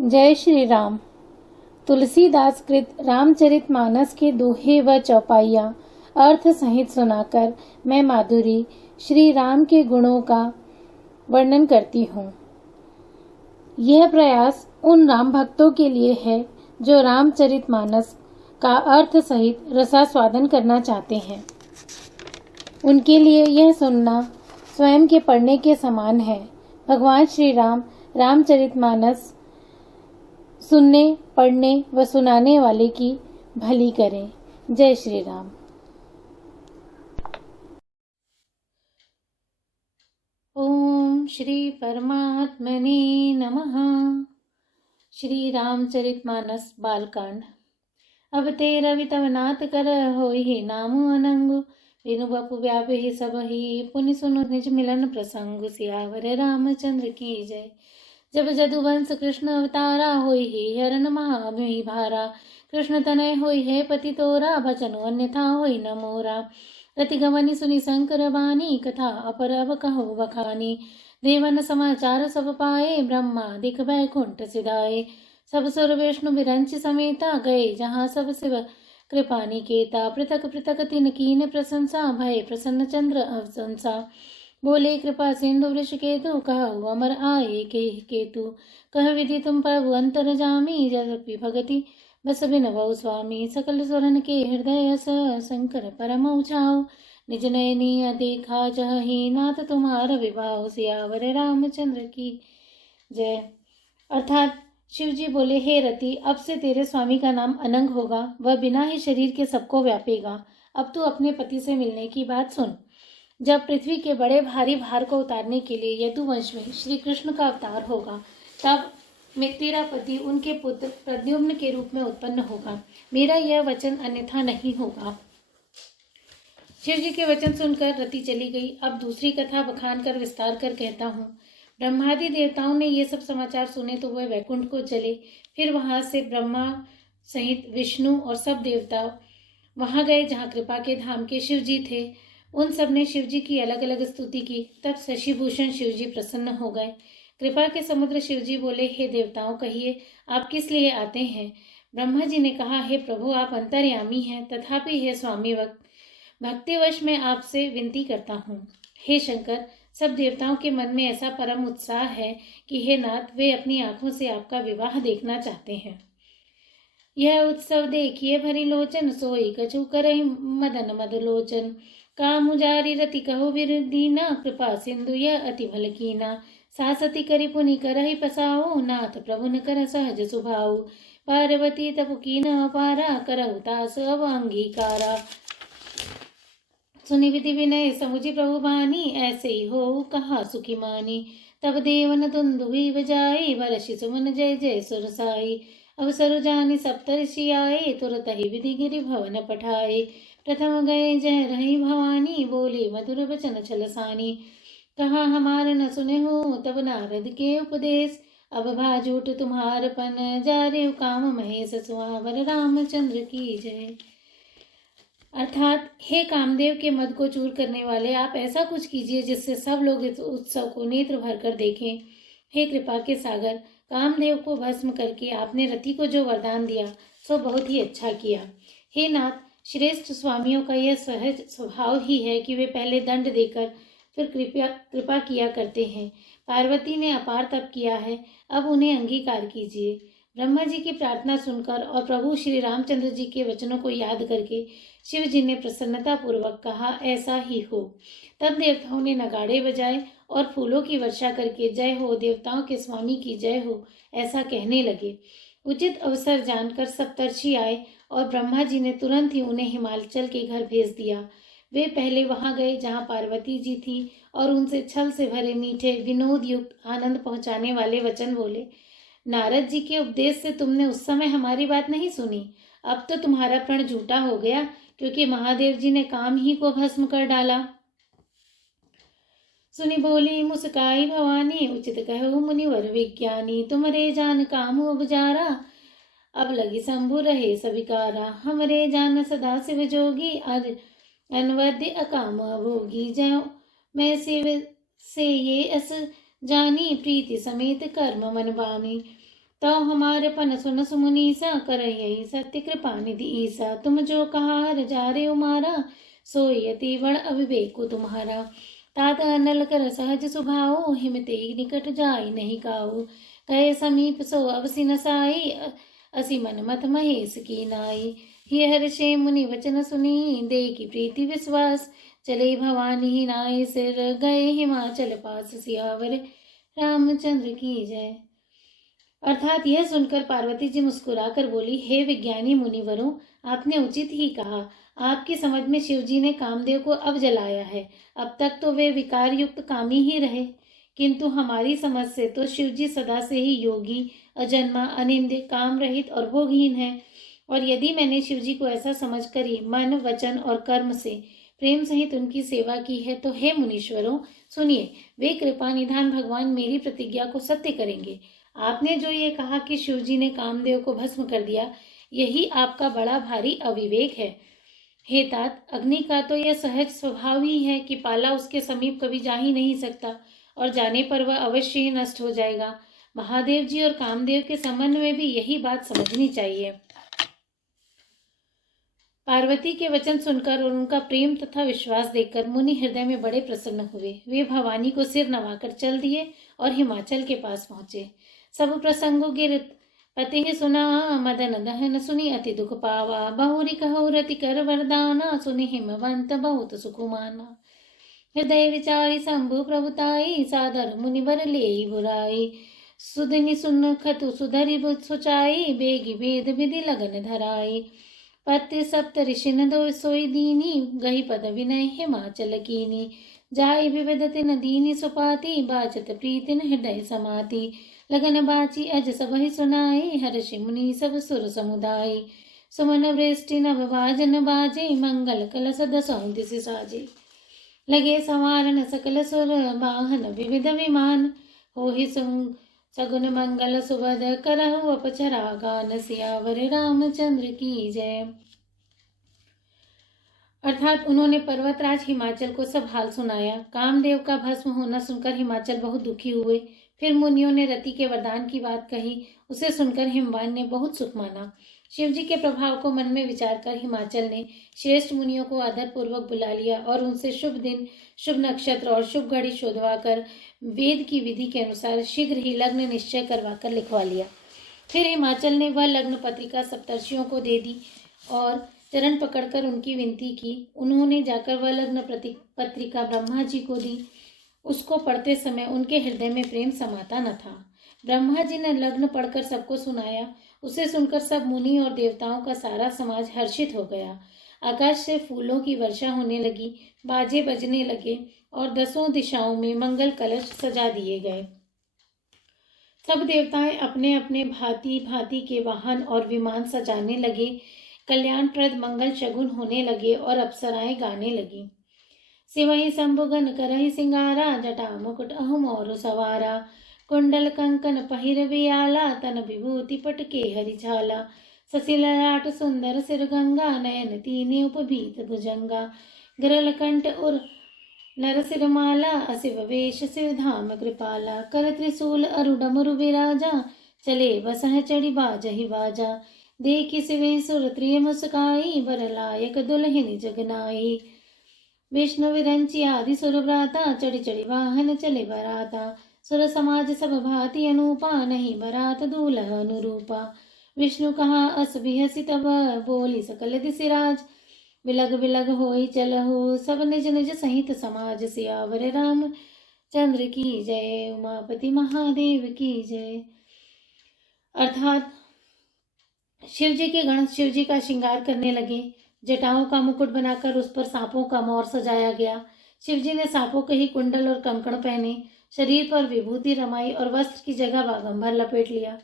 जय श्री राम। तुलसीदास कृत रामचरितमानस के दोहे व चौपाइयाँ अर्थ सहित सुनाकर मैं माधुरी श्री राम के गुणों का वर्णन करती हूँ। यह प्रयास उन राम भक्तों के लिए है जो रामचरितमानस का अर्थ सहित रसास्वादन करना चाहते हैं। उनके लिए यह सुनना स्वयं के पढ़ने के समान है। भगवान श्री राम रामचरितमानस सुनने, पढ़ने व सुनाने वाले की भली करें। जय श्री राम। ओम श्री परमात्मने नमः। श्री रामचरितमानस बालकांड। अब ते रवि तव नाथ कर होहि नाम अनंगु, बिनु बपु व्यापि सब ही पुनि सुनु निज मिलन प्रसंग। सियावर रामचंद्र की जय। जब जदुवंश कृष्ण अवतारा होई ही हरन महामहि भारा, कृष्ण तनय होई है पति तोरा, भचनु अन्यथा होई न मोरा। रति गवनी सुनी शंकर बानी, कथा अपर अब कहो बखानी। देवन समाचार सब पाए, ब्रह्मादिक बैकुंठ सिधाए। सब सुर विष्णु विरंच समेता, गए जहाँ सब शिव कृपा निकेता। पृथक पृथक तिन कीन प्रशंसा, भय प्रसन्न चंद्र अवसंसा। बोले कृपा सिंधु वृष केतु, कहु अमर आए के केतु। कह विधि तुम प्रभु अंतर जामी, जदपि भगति बस बिनवौ स्वामी। सकल स्वरन के हृदय स, शंकर परम उछाओ। निज नयनी देखा जहि, नाथ तुम्हार विभाव। सियावर रामचंद्र की जय। अर्थात शिव जी बोले, हे रति, अब से तेरे स्वामी का नाम अनंग होगा, वह बिना ही शरीर के सबको व्यापेगा। अब तू अपने पति से मिलने की बात सुन। जब पृथ्वी के बड़े भारी भार को उतारने के लिए यदुवंश में श्री कृष्ण का अवतार होगा, तब तेरा पति उनके पुत्र प्रद्युम्न के रूप में उत्पन्न होगा। मेरा यह वचन अन्यथा नहीं होगा। शिव जी के वचन सुनकर रति चली गई। अब दूसरी कथा बखान कर विस्तार कर कहता हूँ। ब्रह्मादि देवताओं ने ये सब समाचार सुने तो वह वैकुंठ को चले। फिर वहां से ब्रह्मा सहित विष्णु और सब देवता वहां गए जहाँ कृपा के धाम के शिव जी थे। उन सब ने शिव जी की अलग अलग स्तुति की। तब शशिभूषण शिव जी प्रसन्न हो गए। कृपा के समुद्र शिव जी बोले, हे देवताओं, कहिए आप किस लिए आते हैं। ब्रह्मा जी ने कहा, हे प्रभु, आप अंतर्यामी हैं, तथापि हे स्वामी भक्तिवश मैं आपसे विनती करता हूँ। हे शंकर, सब देवताओं के मन में ऐसा परम उत्साह है कि हे नाथ, वे अपनी आंखों से आपका विवाह देखना चाहते हैं। यह उत्सव देखिए भरी लोचन, सोई कछु करहि मदन मदलोचन। काम जारी रति कहो विरुदीना, कृपा सिंधु यह अति भल कीना। सासती करि पुनि करहि पसाओ, नाथ प्रभु न कर सहज सुभाऊ। पार्वती तपु कीन अपारा, करहु तास अब अंगीकारा। सुनि विधि विनय समुझि प्रभु बानी, ऐसे ही हो कहा सुखी मानी। तब देवन दुंदुभि बजाए, बरषि सुमन जय जय सुरसाई। अवसर जानि सप्तऋषि आए, तुरत ही विधि गिरि भवन पठाए। प्रथम गए जय रही भवानी, बोले मधुर वचन छलसानी। कहा हमार न सुने हो तब नारद के उपदेश, अब भाजूट तुम्हारपन, जारे काम महेश। सुहावर रामचंद्र की जय। अर्थात, हे कामदेव के मद को चूर करने वाले, आप ऐसा कुछ कीजिए जिससे सब लोग इस उत्सव को नेत्र भर कर देखें। हे कृपा के सागर, कामदेव को भस्म करके आपने रति को जो वरदान दिया सो बहुत ही अच्छा किया। हे नाथ, श्रेष्ठ स्वामियों का यह सहज स्वभाव ही है कि वे पहले दंड देकर फिर कृपा किया करते हैं। पार्वती ने अपार तप किया है, अब उन्हें अंगीकार कीजिए। ब्रह्मा जी की प्रार्थना सुनकर और प्रभु श्री रामचंद्र जी के वचनों को याद करके शिव जी ने प्रसन्नता पूर्वक कहा, ऐसा ही हो। तब देवताओं ने नगाड़े बजाए और फूलों की वर्षा करके जय हो देवताओं के स्वामी की जय हो ऐसा कहने लगे। उचित अवसर जानकर सप्तर्षि आए और ब्रह्मा जी ने तुरंत ही उन्हें हिमाचल के घर भेज दिया। वे पहले वहां गए जहां पार्वती जी थी और उनसे छल से भरे मीठे विनोद युक्त आनंद पहुंचाने वाले वचन बोले। नारद जी के उपदेश से तुमने उस समय हमारी बात नहीं सुनी। अब तो तुम्हारा प्रण झूठा हो गया, क्योंकि महादेव जी ने काम ही को भस्म कर डाला। सुनी बोली मुस्काई भवानी, उचित कहो मुनिवर विज्ञानी। तुमरे जान काम उपजारा, अब लगी शंभु रहे सविकारा। हमरे जान सदा शिव जोगी, आज अनवद्य अकाम भोगी। जय मैं शिव से ये अस जानी, प्रीति समेत कर्म मन बामी। तो हमारे पन सुन सुमुनीसा कर यही सत्य कृपा निधि ईसा। तुम जो कहा हर जा रे उमारा, सोई अति बड़ अविवेको तुम्हारा। तात नल कर सहज सुभाओ, हिमते निकट जाई नहीं काऊ। कहे समीप सो अवसि न साई, असी मन मत महेश की नाई। ये हर्षे मुनि वचन सुनी, दे की प्रीति विश्वास। चले भवानी नाय सिर, गए हिमाचल पास। सियावर रामचंद्र की जय। अर्थात यह सुनकर पार्वती जी मुस्कुराकर बोली, हे विज्ञानी मुनिवरों, आपने उचित ही कहा। आपकी समझ में शिव जी ने कामदेव को अब जलाया है। अब तक तो वे विकार युक्त कामी ही रहे, किंतु हमारी समझ से तो शिव जी सदा से ही योगी, अजन्मा, अनिंद्य, काम रहित और भोगहीन है। और यदि मैंने शिव जी को ऐसा समझकर ही मन, वचन और कर्म से प्रेम सहित उनकी सेवा की है, तो हे मुनीश्वरों सुनिए, वे कृपा निधान भगवान मेरी प्रतिज्ञा को सत्य करेंगे। आपने जो ये कहा कि शिव जी ने कामदेव को भस्म कर दिया, यही आपका बड़ा भारी अविवेक है। हे तात, अग्नि का तो यह सहज स्वभाव ही है कि पाला उसके समीप कभी जा ही नहीं सकता, और जाने पर वह अवश्य ही नष्ट हो जाएगा। महादेव जी और कामदेव के संबंध में भी यही बात समझनी चाहिए। पार्वती के वचन सुनकर और उनका प्रेम तथा विश्वास देखकर मुनि हृदय में बड़े प्रसन्न हुए। वे भवानी को सिर नवाकर चल दिए और हिमाचल के पास पहुंचे। सब प्रसंगों गिरत पति सुना, मदन दहन सुनी अति दुख पावा। बहुरी कहो रति कर वरदाना, सुनि हिमवंत बहुत सुकुमाना। हृदय विचारी शंभु प्रभुताई, सादर मुनिवर ले बुराई। सुधनि सुन खतु सुधरि बुध सुचाई, बेगी वेद विधि लगन धराई। पत्र सप्त ऋषिन दो सोई दीनी, गही पद विनय हिमाचल कीनी। जाय विविध तिन दीनी सुपाती, बाचत प्रीतिन हृदय समाती। लगन बाची अज सबहि सुनाई, हर्षि मुनि सब सुर समुदाय। सुमन वृष्टि नभ बाजन बाजे, मंगल कलश दसों दिस साजे। लगे संवारन सकल सुर, वाहन विविध विमान। होहि सगुन मंगल सुबद, करहु अपचरा गान। सियावर रामचंद्र की जय। अर्थात उन्होंने पर्वतराज हिमाचल को सब हाल सुनाया। कामदेव का भस्म होना सुनकर हिमाचल बहुत दुखी हुए। फिर मुनियों ने रति के वरदान की बात कही। उसे सुनकर हिमवान ने बहुत सुख माना। शिव जी के प्रभाव को मन में विचार कर हिमाचल ने श्रेष्ठ मुनियों को आदर पूर्वक बुला लिया और उनसे शुभ दिन, शुभ नक्षत्र और शुभ घड़ी शोधवा कर वेद की विधि के अनुसार शीघ्र ही लग्न निश्चय करवाकर लिखवा लिया। फिर हिमाचल ने वह लग्न पत्रिका सप्तर्षियों को दे दी और चरण पकड़कर उनकी विनती की। उन्होंने जाकर वह लग्न पत्रिका ब्रह्मा जी को दी। उसको पढ़ते समय उनके हृदय में प्रेम समाता न था। ब्रह्मा जी ने लग्न पढ़कर सबको सुनाया। उसे सुनकर सब मुनि और देवताओं का सारा समाज हर्षित हो गया। आकाश से फूलों की वर्षा होने लगी, बाजे बजने लगे और दसों दिशाओं में मंगल कलश सजा दिए गए। सब देवताएं अपने अपने भांति भांति के वाहन और विमान सजाने लगे। कल्याणप्रद मंगल शगुन होने लगे और अप्सराएं गाने लगी। सिवहि शंभुगन करहि सिंगारा, जटा मुकुट अहु मोर सवारा। कुंडल कंकन पहिर वियाला, तन विभूति पटके हरि झाला। शशि ललाट सुंदर सिर गंगा, नयन तीने उपभीत भुजंगा। गरल कंठ उर नर सिर माला, असिव वेश शिव धाम कृपाला। कर त्रिशूल अरु डमरु विराजा, चले बसह चढ़ी बाजहि बाजा। देखि शिवे सुर त्रिय मुस्काई, बर लायक दुल्हन जगनाई। विष्णु विरंची आदि सुर भ्राता, चढ़ी चढ़ी वाहन चले बराता। सुर समाज सब भांति अनूपा, नहीं बरात दूल्हा अनुरूपा। विष्णु कहा अस बिहसी तब, बोली सकल दिसिराज। विलग विलग होई चलहु, सब निज निज सहित समाज। सियावर राम चंद्र की जय, उमापति महादेव की जय। अर्थात शिव जी के गण शिव जी का श्रृंगार करने लगे। जटाओं का मुकुट बनाकर उस पर सांपों का मोर सजाया गया। शिव जी ने सांपों के ही कुंडल और कंकण पहने, शरीर पर विभूति रमाई और वस्त्र की जगह बागंबर लपेट लिया।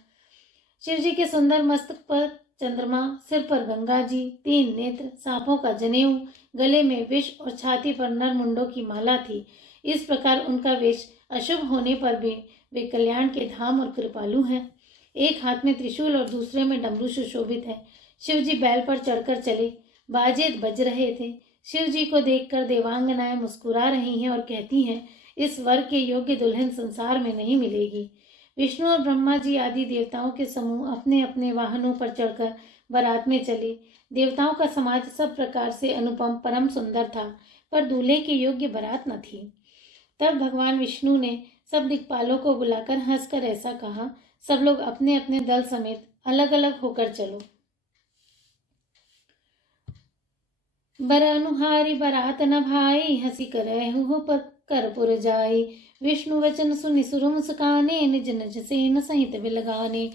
शिव जी के सुंदर मस्तक पर चंद्रमा, सिर पर गंगा जी, 3 नेत्र, सांपों का जनेऊ, गले में विष और छाती पर नर मुंडों की माला थी। इस प्रकार उनका वेश अशुभ होने पर भी वे कल्याण के धाम और कृपालु हैं। एक हाथ में त्रिशूल और दूसरे में डमरू सुशोभित है। शिव जी बैल पर चढ़कर चले, बाजे बज रहे थे। शिव जी को देखकर देवांगनाएं मुस्कुरा रही हैं और कहती हैं, इस वर के योग्य दुल्हन संसार में नहीं मिलेगी। विष्णु और ब्रह्मा जी आदि देवताओं के समूह अपने अपने वाहनों पर चढ़कर बारात में चले। देवताओं का समाज सब प्रकार से अनुपम परम सुंदर था, पर दूल्हे के योग्य बारात न थी। तब भगवान विष्णु ने सब दिक्पालों को बुलाकर हंसकर ऐसा कहा, सब लोग अपने अपने दल समेत अलग अलग होकर चलो। बर अनुहारी बरात न भाई, हंसी करहु पर करपुर जाई। विष्णु वचन सुनि सुर मुस्काने, निज निज सेन सहित बिलगाने।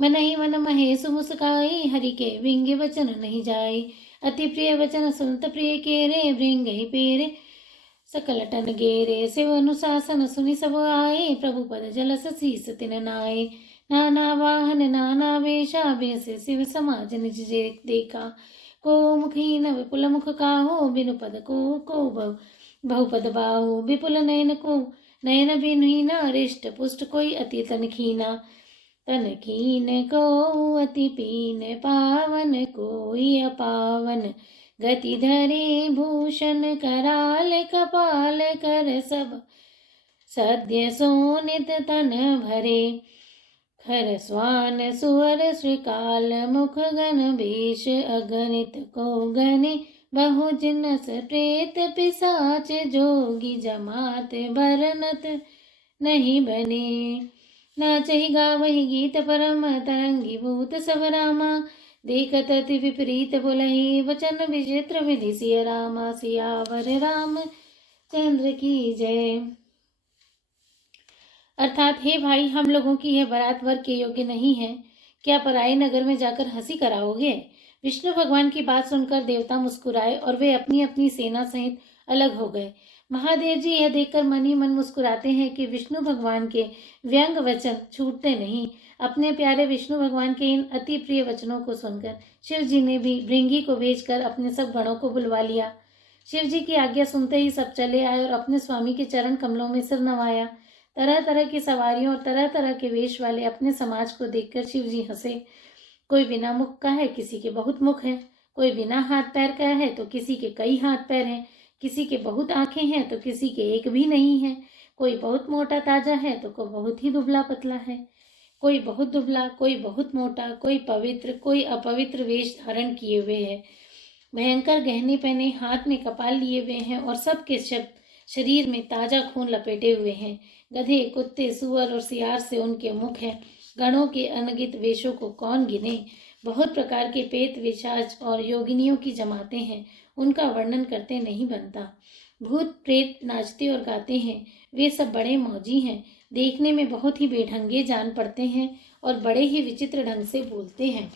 मन ही मन महेश मुस्काई, हरि के विंगे वचन नहीं जाई। अति प्रिय वचन सुनत प्रिय केरे, भृंग ही पेरे सकल टन गेरे। शिव अनुशासन सुनि सब आए, प्रभु पद जलस शीस तिन नाये। नाना वाहन नाना वेशा, बेसे शिव समाज निज देखा। को मुखीन विपुल मुख काहो, बिनु पद को बहुपद बाहो। विपुल नयन को नयन बिनुहीना, रिष्ट पुष्ट कोई अति तन खीना। तन खीन को अति पीन, पावन कोई अपावन। गति धरे भूषण कराल, कपाल कर सब सद्य सोनित तन भरे। खर स्वान सुअर श्रीकाल, मुख गण वेश अगणित को गणे। बहु जिनस प्रेत पिशाच, जोगी जमात बरनत नहीं बने। नाचहि गावहि गीत परम, तरंगी भूत सब रामा। देखत अति विपरीत बोलहि, वचन विचित्र विधि सिय रामा। सियावर राम चंद्र की जय। अर्थात, हे भाई, हम लोगों की यह बारात वर के योग्य नहीं है। क्या पराये नगर में जाकर हंसी कराओगे? विष्णु भगवान की बात सुनकर देवता मुस्कुराए और वे अपनी अपनी सेना सहित अलग हो गए। महादेव जी यह देखकर मन ही मन मुस्कुराते हैं कि विष्णु भगवान के व्यंग वचन छूटते नहीं। अपने प्यारे विष्णु भगवान के इन अति प्रिय वचनों को सुनकर शिव जी ने भी भृंगी को भेजकर अपने सब गणों को बुलवा लिया। शिव जी की आज्ञा सुनते ही सब चले आए और अपने स्वामी के चरण कमलों में सिर नवाया। तरह तरह की सवारियों और तरह तरह के वेश वाले अपने समाज को देखकर शिव जी हंसे। कोई बिना मुख का है, किसी के बहुत मुख है। कोई बिना हाथ पैर का है तो किसी के कई हाथ पैर हैं। किसी के बहुत आंखें हैं तो किसी के एक भी नहीं है। कोई बहुत मोटा ताजा है तो कोई बहुत ही दुबला पतला है। कोई बहुत दुबला, कोई बहुत मोटा, कोई पवित्र, कोई अपवित्र वेश धारण किए हुए है। भयंकर गहने पहने, हाथ में कपाल लिए हुए हैं और सबके शरीर में ताजा खून लपेटे हुए हैं। गधे, कुत्ते, सुअर और सियार से उनके मुख हैं। गणों के अनगित वेशों को कौन गिने। बहुत प्रकार के पेत, विशाच और योगिनियों की जमाते हैं, उनका वर्णन करते नहीं बनता। भूत प्रेत नाचते और गाते हैं। वे सब बड़े मौजी हैं। देखने में बहुत ही बेढंगे जान पड़ते हैं और बड़े ही विचित्र ढंग से बोलते हैं।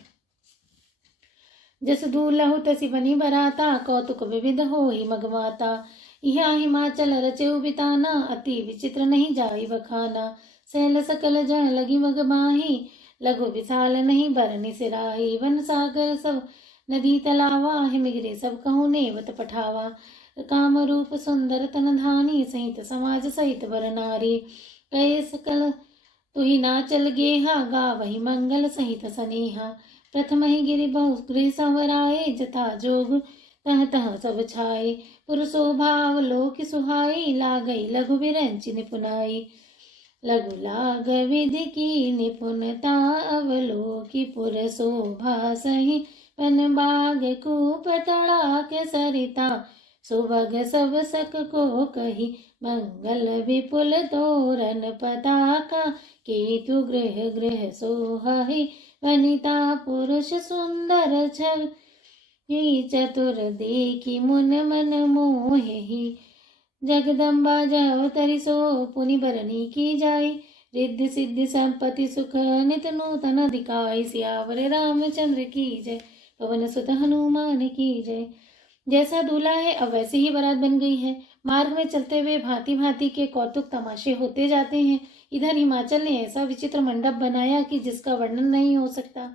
जस दूलहु तसी बनी बराता, कौतुक विविध हो ही मगवाता। यह हिमाचल रचेउ बिताना, अति विचित्र नहीं जाई बखाना। सहल सकल जन लगी मग माही, लघु विशाल नहीं बरनी सिराही। वन सागर सब नदी तलावा, हिमगिरे सब कहूँ नेवत पठावा। काम रूप सुंदर तन धानी, सहित समाज सहित वर नारी। कहे सकल तुहि नाचल गेहा, गावहि मंगल सहित सनेहा। प्रथम ही गिरि बहु गृह संवराए, जथा जोग तह तह सब छाए। पुरुषो भाव लोक सुहाई, लागई लघु विरंचि निपुनाई। लघु लाग विधि की निपुणता, अवलोकि पुर शोभा सही। वन बाग कूप तड़ाक सरिता, सुभग सब सक को कही। मंगल विपुल तोरण पताका, केतु गृह गृह सोहाई। वनिता पुरुष सुंदर छवि, चतुर देखी मुन मन मोहि। जगदम्बा जव तरि सो पुनि बरनी की जाई। रिद्धि सिद्धि संपत्ति सुख नित नूतन अधिकाई। सियावर रामचंद्र की जय, पवन सुत हनुमान की जय। जैसा दूल्हा है अब वैसे ही बारात बन गई है। मार्ग में चलते हुए भांति भांति के कौतुक तमाशे होते जाते हैं। इधर हिमाचल ने ऐसा विचित्र मंडप बनाया कि जिसका वर्णन नहीं हो सकता।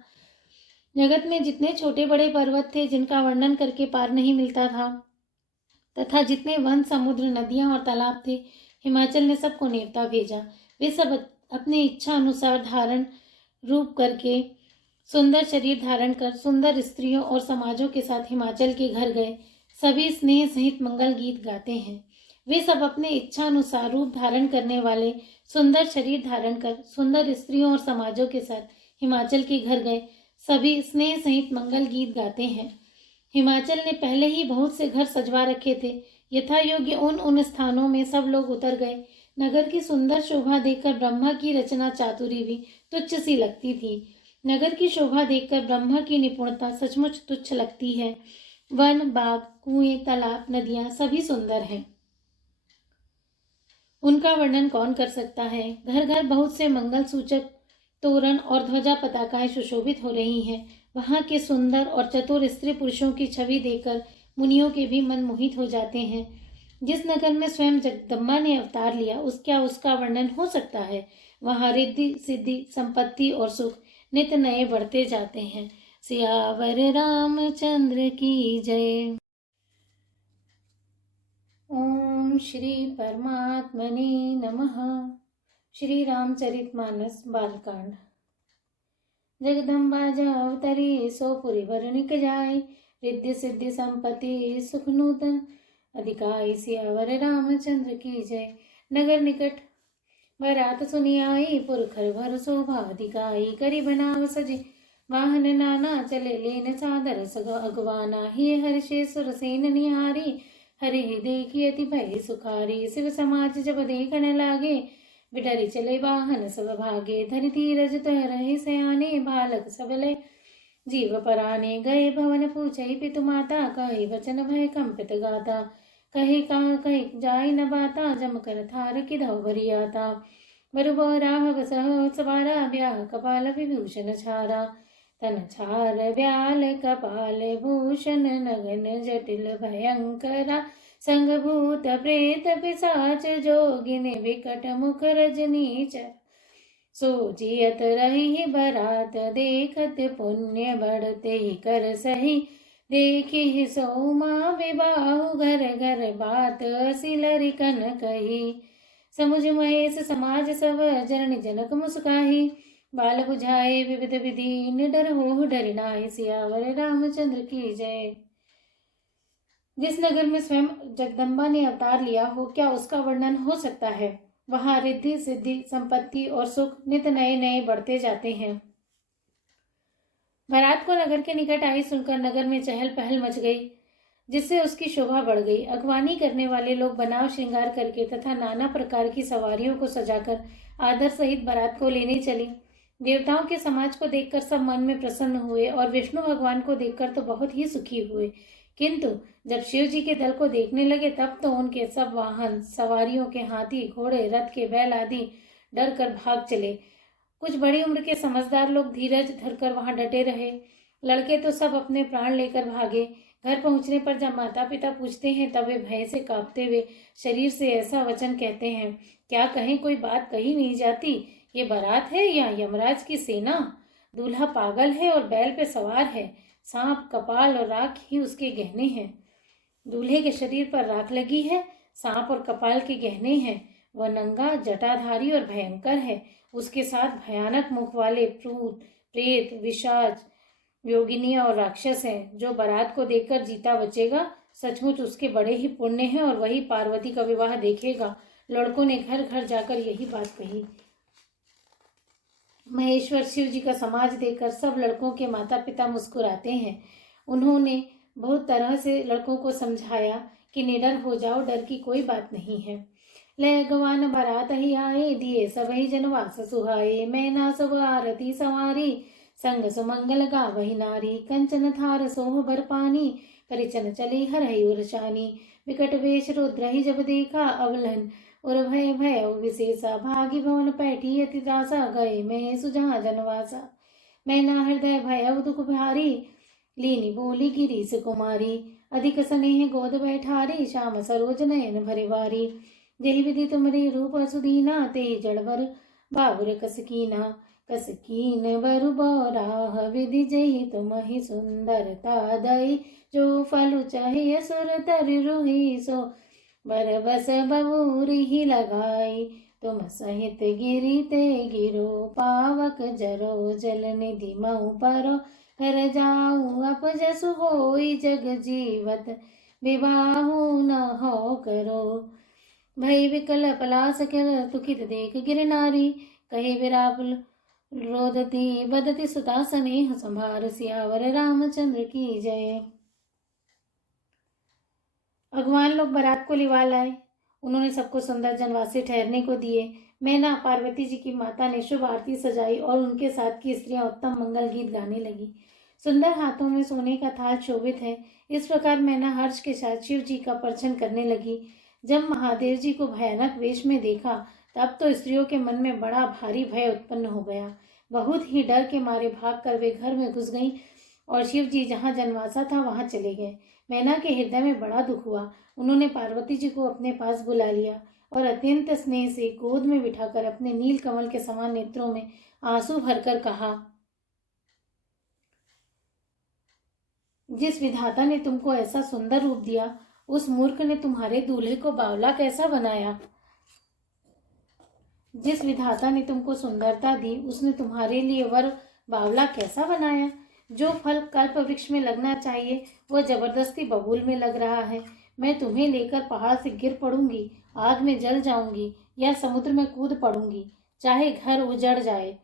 जगत में जितने छोटे बड़े पर्वत थे जिनका वर्णन करके पार नहीं मिलता था, तथा जितने वन, समुद्र, नदियां और तालाब थे, हिमाचल ने सबको नेवता भेजा। वे सब अपने इच्छा अनुसार धारण रूप करके, सुंदर शरीर धारण कर, सुंदर स्त्रियों और समाजों के साथ हिमाचल के घर गए। सभी स्नेह सहित मंगल गीत गाते हैं। वे सब अपने इच्छा अनुसार रूप धारण करने वाले सुंदर शरीर धारण कर सुंदर स्त्रियों और समाजों के साथ हिमाचल के घर गए। सभी स्नेह सहित मंगल गीत गाते हैं। हिमाचल ने पहले ही बहुत से घर सजवा रखे थे। यथा योग्य उन स्थानों में सब लोग उतर गए। नगर की सुंदर शोभा देखकर ब्रह्मा की रचना चातुरी भी तुच्छ सी लगती थी। नगर की शोभा देखकर ब्रह्मा की निपुणता सचमुच तुच्छ लगती है। वन, बाग, कुएं, तालाब, नदियां सभी सुंदर हैं। उनका वर्णन कौन कर सकता है। घर घर बहुत से मंगल सूचक तोरण और ध्वजा पताकाएं सुशोभित हो रही हैं। वहां के सुंदर और चतुर स्त्री पुरुषों की छवि देखकर मुनियों के भी मन मोहित हो जाते हैं। जिस नगर में स्वयं जगदम्बा ने अवतार लिया उसका वर्णन हो सकता है। वहां रिद्धि सिद्धि संपत्ति और सुख नित नए बढ़ते जाते हैं। सियावर रामचंद्र की जय। ओम श्री परमात्मने नमः। श्री रामचरितमानस बालकांड। जगदम्बा जब अवतरी सो पुरी वर्णिक जाय। रिद्धि सिद्धि संपत्ति सुख नूतन अधिकाई। सियावर रामचंद्र की जय। नगर निकट बरात सुनी आई। पुरखर भर शोभा अधिकाई। करी बनाव सजे वाहन नाना। चले लेन सादर सग अगवाना। ही हर्षे सुरसेन निहारी। हरे देखी अति भय सुखारी। शिव समाज जब देखने लागे। बिडरी चले वाहन सब भागे। धरि धीरज तह रहे सयाने। बालक सबले जीव पराने। गए भवन पूछई पितु माता। कहे वचन भय कंपित गाता। कहे कहा कहे जाय न बाता। जम कर थार किधौ भरियाता। बरु राघव सह सवारा। ब्याह कपाल विभूषण छारा। तन छार ब्याल कपाल भूषण। नगन जटिल भयंकरा। संग भूत प्रेत पिशाच जोगिन विकट मुख रजनीचर। सोचियत रही बरात देखत। पुण्य बढ़ते ही कर सही। देखी ही सोमा विबाहु घर घर बात सिलरि कन कही। समुझ महेश समाज सब जननी जनक मुस्काही। बाल बुझाए विविध विधि निडर हो डरि नाहि। सियावर रामचंद्र की जय। जिस नगर में स्वयं जगदम्बा ने अवतार लिया हो क्या उसका वर्णन हो सकता है। वहां रिद्धि सिद्धि संपत्ति और सुख नित नए नए बढ़ते जाते हैं। बारात को नगर के निकट आई सुनकर नगर में चहल पहल मच गई, जिससे उसकी शोभा बढ़ गई। अगवानी करने वाले लोग बनाव श्रृंगार करके तथा नाना प्रकार की सवारियों को सजाकर आदर सहित बारात को लेने चली। देवताओं के समाज को देखकर सब मन में प्रसन्न हुए और विष्णु भगवान को देखकर तो बहुत ही सुखी हुए। किंतु जब शिव जी के दल को देखने लगे तब तो उनके सब वाहन सवारियों के हाथी घोड़े रथ के बैल आदि डर कर भाग चले। कुछ बड़ी उम्र के समझदार लोग धीरज धरकर वहां डटे रहे। लड़के तो सब अपने प्राण लेकर भागे। घर पहुंचने पर जब माता पिता पूछते हैं तब वे भय से कांपते हुए शरीर से ऐसा वचन कहते हैं, क्या कहीं कोई बात कही नहीं जाती। ये बारात है या यमराज की सेना। दूल्हा पागल है और बैल पे सवार है। सांप कपाल और राख ही उसके गहने हैं। दूल्हे के शरीर पर राख लगी है, सांप और कपाल के गहने हैं। वह नंगा जटाधारी और भयंकर है। उसके साथ भयानक मुख वाले भूत प्रेत विशाच योगिनियां और राक्षस हैं। जो बारात को देखकर जीता बचेगा सचमुच उसके बड़े ही पुण्य हैं और वही पार्वती का विवाह देखेगा। लड़कों ने घर घर जाकर यही बात कही। महेश्वर शिव जी का समाज देखकर सब लड़कों के माता पिता मुस्कुराते हैं। उन्होंने बहुत तरह से लड़कों को समझाया कि निडर हो जाओ, डर की कोई बात नहीं है। ले गवान बारात ही आए, दिए सबही जनवास सुहाए। मैना सब आरती सवारी, संग सुमंगल गावही नारी। कंचन थार सोह भर पानी, परिचन चली हरहि उरशानी। विकट वेश रुद्र ही जब देखा, अवलन और भय भय विशेषा। भागी भवन पैठी अति त्रासा, गए मैं सुजहा जनवासा। मैना हृदय भय दुख भारी, लीनी बोली गिरीश कुमारी। अधिक स्नेह गोद बैठारी, श्याम सरोज नयन भरिवारी। जेहि विधि तुमरी रूप सुदीना, ते जड़वर बाबुर कसकीना। कसकीन बरु बौराह, विधि जहि तुमहि सुंदरता दई। जो फलु चाहे असुर तर रुहि, सो बर बस बबूरी ही लगाई। तुम सहित गिरी ते गिरो, पावक जरो जल निधि मऊ परो। कर जाऊं अपजसु होई, जग जीवत विवाहु न हो करो। भय विकल पलास किल तुखित देख गिर नारी। कहे विरापुल रोदती बदती सुता स्नेह संभार। सियावर रामचंद्र की जय। भगवान लोग बारात को लिवा लाए। उन्होंने सबको सुंदर जनवासे ठहरने को दिए। मैना पार्वती जी की माता ने शुभ आरती सजाई और उनके साथ की स्त्रियां उत्तम मंगल गीत गाने लगी। सुंदर हाथों में सोने का थाल शोभित है। इस प्रकार मैना हर्ष के साथ शिव जी का पर्चन करने लगी। जब महादेव जी को भयानक वेश में देखा तब तो स्त्रियों के मन में बड़ा भारी भय उत्पन्न हो गया। बहुत ही डर के मारे भागकर वे घर में घुस गईं और शिव जी जहाँ जनवासा था वहां चले गए। मैना के हृदय में बड़ा दुख हुआ। उन्होंने पार्वती जी को अपने पास बुला लिया और अत्यंत स्नेह से गोद में बिठाकर अपने नील कमल के समान नेत्रों में आंसू भरकर कहा, जिस विधाता ने तुमको ऐसा सुंदर रूप दिया उस मूर्ख ने तुम्हारे दूल्हे को बावला कैसा बनाया। जिस विधाता ने तुमको सुंदरता दी उसने तुम्हारे लिए वर बावला कैसा बनाया। जो फल कल्प वृक्ष में लगना चाहिए वह जबरदस्ती बबूल में लग रहा है। मैं तुम्हें लेकर पहाड़ से गिर पड़ूंगी, आग में जल जाऊंगी या समुद्र में कूद पड़ूंगी, चाहे घर उजड़ जाए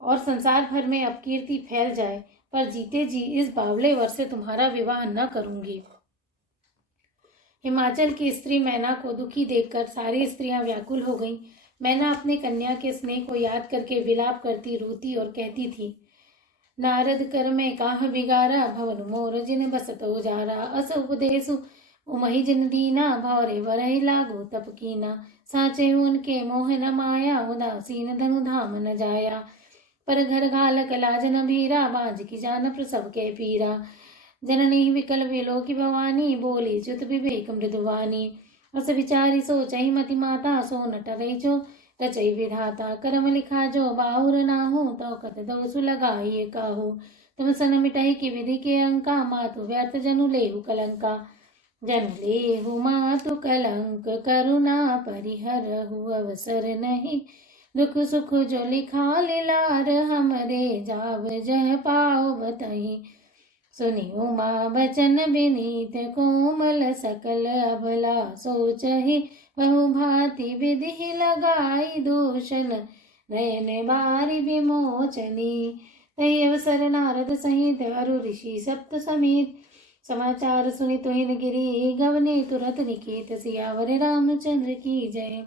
और संसार भर में अपकीर्ति फैल जाए, पर जीते जी इस बावले वर से तुम्हारा विवाह न करूंगी। हिमाचल की स्त्री मैना को दुखी देखकर सारी स्त्रियां व्याकुल हो गईं। मैना अपने कन्या के स्नेह को याद करके विलाप करती रोती और कहती थी, नारद कर में काह बिगारा, भवन मोर जिन बसत उजारा। अस उपदेशु उमहि जिन दीना, भवरे वरहि लागो तप कीना। साचे उनके मोह न माया, उदासीन धनु धाम न जाया। पर घर घालक लाज न भीरा, बाज की जान प्रसव के पीरा। जननी विकल विलो की भवानी, बोली च्युत विवेक मृदुवानी। अस विचारी सोचहि मति माता, सो न टरै जो रचई विधाता। कर्म लिखा जो बाहुर नाहु, तो कत दोषु लगाइए काहू। तुम सन मिटहि की विधि के अंका, मातु व्यर्थ जनु लेहु कलंका। जन लेहु मातु कलंक, करुणा परिहरहु अवसर नहीं। दुख सुख जो लिखा लिलार, हमरे जाव जह पाओ बतहि। सुनि उमा बचन विनीत, कोमल सकल अबला सोचहि। बहु भांति विधि लगाई, दूषण नयन बारी विमोचनी। तहि अवसर नारद सहित, अरु ऋषि सप्त समेत। समाचार सुनि तुहिन गिरी, गवने तुरत निकेत। सियावर रामचंद्र की जय।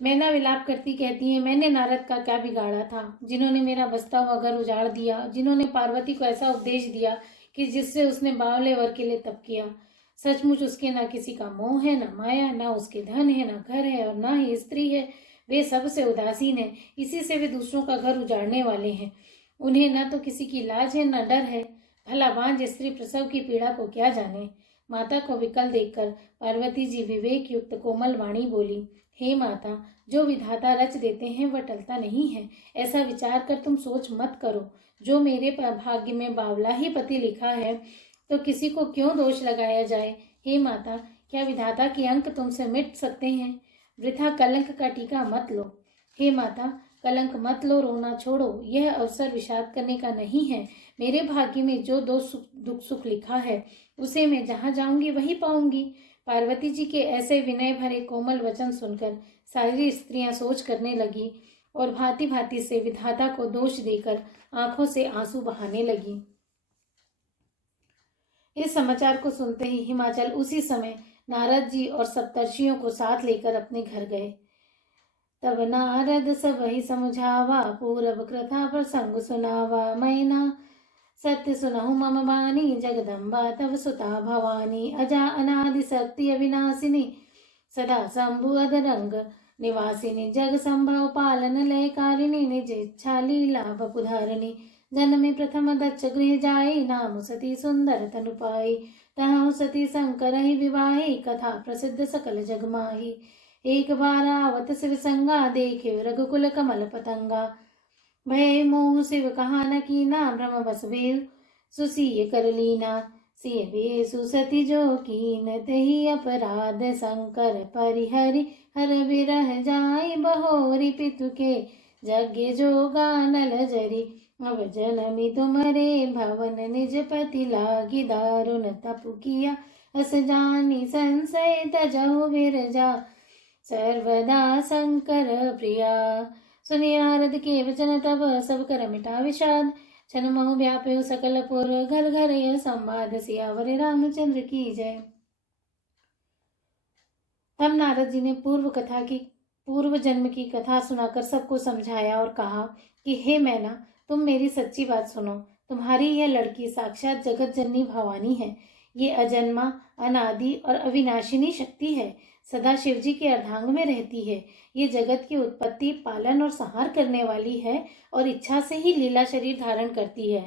मैना विलाप करती कहती है, मैंने नारद का क्या बिगाड़ा था, जिन्होंने मेरा बसता हुआ घर उजाड़ दिया, जिन्होंने पार्वती को ऐसा उपदेश दिया कि जिससे उसने बावले वर के लिए तप किया। सचमुच उसके ना किसी का मोह है, ना माया, ना उसके धन है, ना घर है और ना ही स्त्री है। वे सबसे उदासीन है, इसी से वे दूसरों का घर उजाड़ने वाले हैं। उन्हें न तो किसी की लाज है, न डर है। भला बांझ स्त्री प्रसव की पीड़ा को क्या जाने। माता को विकल देखकर पार्वती जी विवेक युक्त कोमल वाणी बोली, हे माता, जो विधाता रच देते हैं वह टलता नहीं है। ऐसा विचार कर तुम सोच मत करो। जो मेरे भाग्य में बावला ही पति लिखा है तो किसी को क्यों दोष लगाया जाए। हे माता, क्या विधाता के अंक तुमसे मिट सकते हैं। वृथा कलंक का टीका मत लो। हे माता, कलंक मत लो, रोना छोड़ो। यह अवसर विषाद करने का नहीं है। मेरे भाग्य में जो दुख सुख लिखा है उसे मैं जहाँ जाऊंगी वही पाऊंगी। पार्वती जी के ऐसे विनय भरे कोमल वचन सुनकर सारी स्त्रियां सोच करने लगी और भांति भांति से विधाता को दोष देकर आंखों से आंसू बहाने लगी। इस समाचार को सुनते ही हिमाचल उसी समय नारद जी और सप्तर्षियों को साथ लेकर अपने घर गए। तब नारद सब ही समझावा, पूरब कृथा प्रसंग सुनावा। मैना सत्य सुनहु मम बानी, जगदम्बा तव सुता भवानी। अजा अनादि शक्ति अविनाशिनी, सदा शंभु अधरंग निवासिनी। जग संभव पालन लयकारिणी, निज इच्छा लीला बपुधारिणी। जन्मे प्रथम दक्ष गृह जाई, नाम सती सुंदर तनु पाई। तहु सती शंकर ही विवाही, कथा प्रसिद्ध सकल जग माही। एक बार आवत शिव संगा, देखे रघुकुल कमल पतंगा। भय मोह शिव कहा न कीना, भ्रम बस वेल सुसीय कर लीना। सिय बेसु सती जो कीन, तहि अपराध शंकर परिहरि। हर बिरह जाई बहोरी, पितु के यज्ञ जो गानल जरी। अब जनमी तुमरे भवन, निज पति लागी दारुण तप किया। अस जानी संशय तजहु विरजा सर्वदा शंकर प्रिया। सुनि नारद के वचन तब सब कर मिटा विषाद, छन महु व्याप्यो सकल पुर घर घर यह संवाद। सियावर रामचंद्र की जय। तब नारद जी ने पूर्व जन्म की कथा सुनाकर सबको समझाया और कहा कि हे मैना, तुम मेरी सच्ची बात सुनो। तुम्हारी यह लड़की साक्षात जगत जननी भवानी है। ये अजन्मा, अनादि और अविनाशिनी शक्ति है। सदा शिवजी के अर्धांग में रहती है। ये जगत की उत्पत्ति, पालन और संहार करने वाली है और इच्छा से ही लीला शरीर धारण करती है।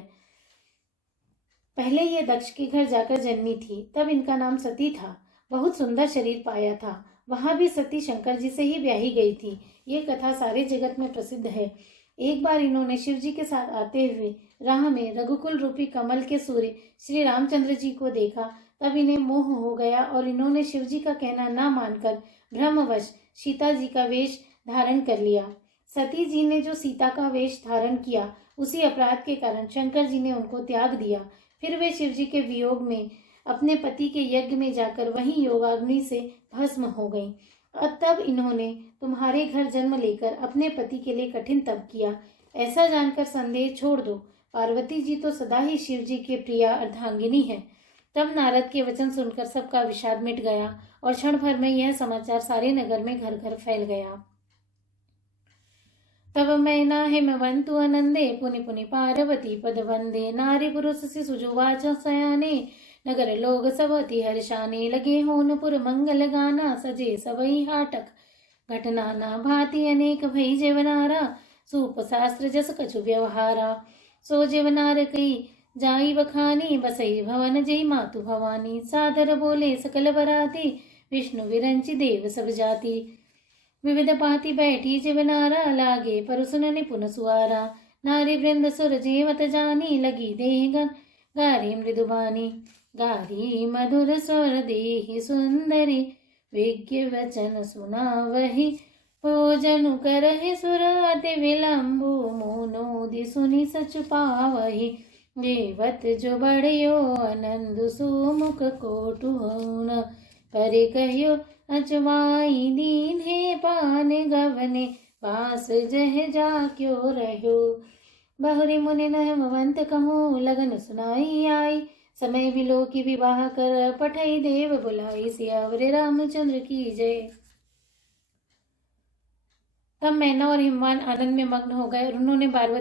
पहले ये दक्ष के घर जाकर जन्मी थी, तब इनका नाम सती था। बहुत सुंदर शरीर पाया था। वहां भी सती शंकर जी से ही ब्याही गई थी। ये कथा सारे जगत में प्रसिद्ध है। एक बार इन्होंने शिव जी के साथ आते हुए राह में रघुकुल रूपी कमल के सूर्य श्री रामचंद्र जी को देखा। तब इन्हें मोह हो गया और इन्होंने शिव जी का कहना न मानकर भ्रमवश सीता जी का वेश धारण कर लिया। सती जी ने जो सीता का वेश धारण किया, उसी अपराध के कारण शंकर जी ने उनको त्याग दिया। फिर वे शिव जी के वियोग में अपने पति के यज्ञ में जाकर वहीं योगाग्नि से भस्म हो गईं। तब इन्होंने तुम्हारे घर जन्म लेकर अपने पति के लिए कठिन तप किया। ऐसा जानकर संदेह छोड़ दो। पार्वती जी तो सदा ही शिव जी के प्रिया अर्धांगिनी है। तब नारद के वचन सुनकर सबका विषाद मिट गया और क्षण भर में यह समाचार सारे नगर में घर घर फैल गया। तब मैना हेमवंतु अनंदे पुनि पुनि पार्वती पद वंदे। नारी पुरुष शिशुजुवाच सयाने नगर लोग सब अति हर्षाने। लगे होनपुर मंगल गाना सजे सबई हाटक। घटना ना भांति अनेक भई जेवनारा सूप शास्त्र जस कछु व्यवहारा। सो जेवनार कई जाई बखानी बसई भवन जय मातु भवानी। सादर बोले सकल बराती विष्णु विरंचि देव सब जाति। विविध पाति बैठी जेवनारा लागे परुसुन निपुन सुआरा। नारी वृंद सुर जेवत जानी लगी देह गारी मृदुबानी। गारी मधुर स्वर देहि सुंदरी विज्ञ वचन सुनावहि। भोजन करहि सुर अति विलंबु मोनोदि सुनि सच पावहि। देवत जो बढ़ियो आनंद सुमुख कोटु होन। परे कहियो अचवाई दीन हे पान गवने पास जह जा क्यों रहो। बहुरी मुनि नहमवंत कहूँ लगन सुनाई आई। समय बिलो की विवाह कर पठई देव बुलाई। सियावर रामचंद्र की जय। तब मैना और हिमवान आनंद में मग्न हो गए और उन्होंने बार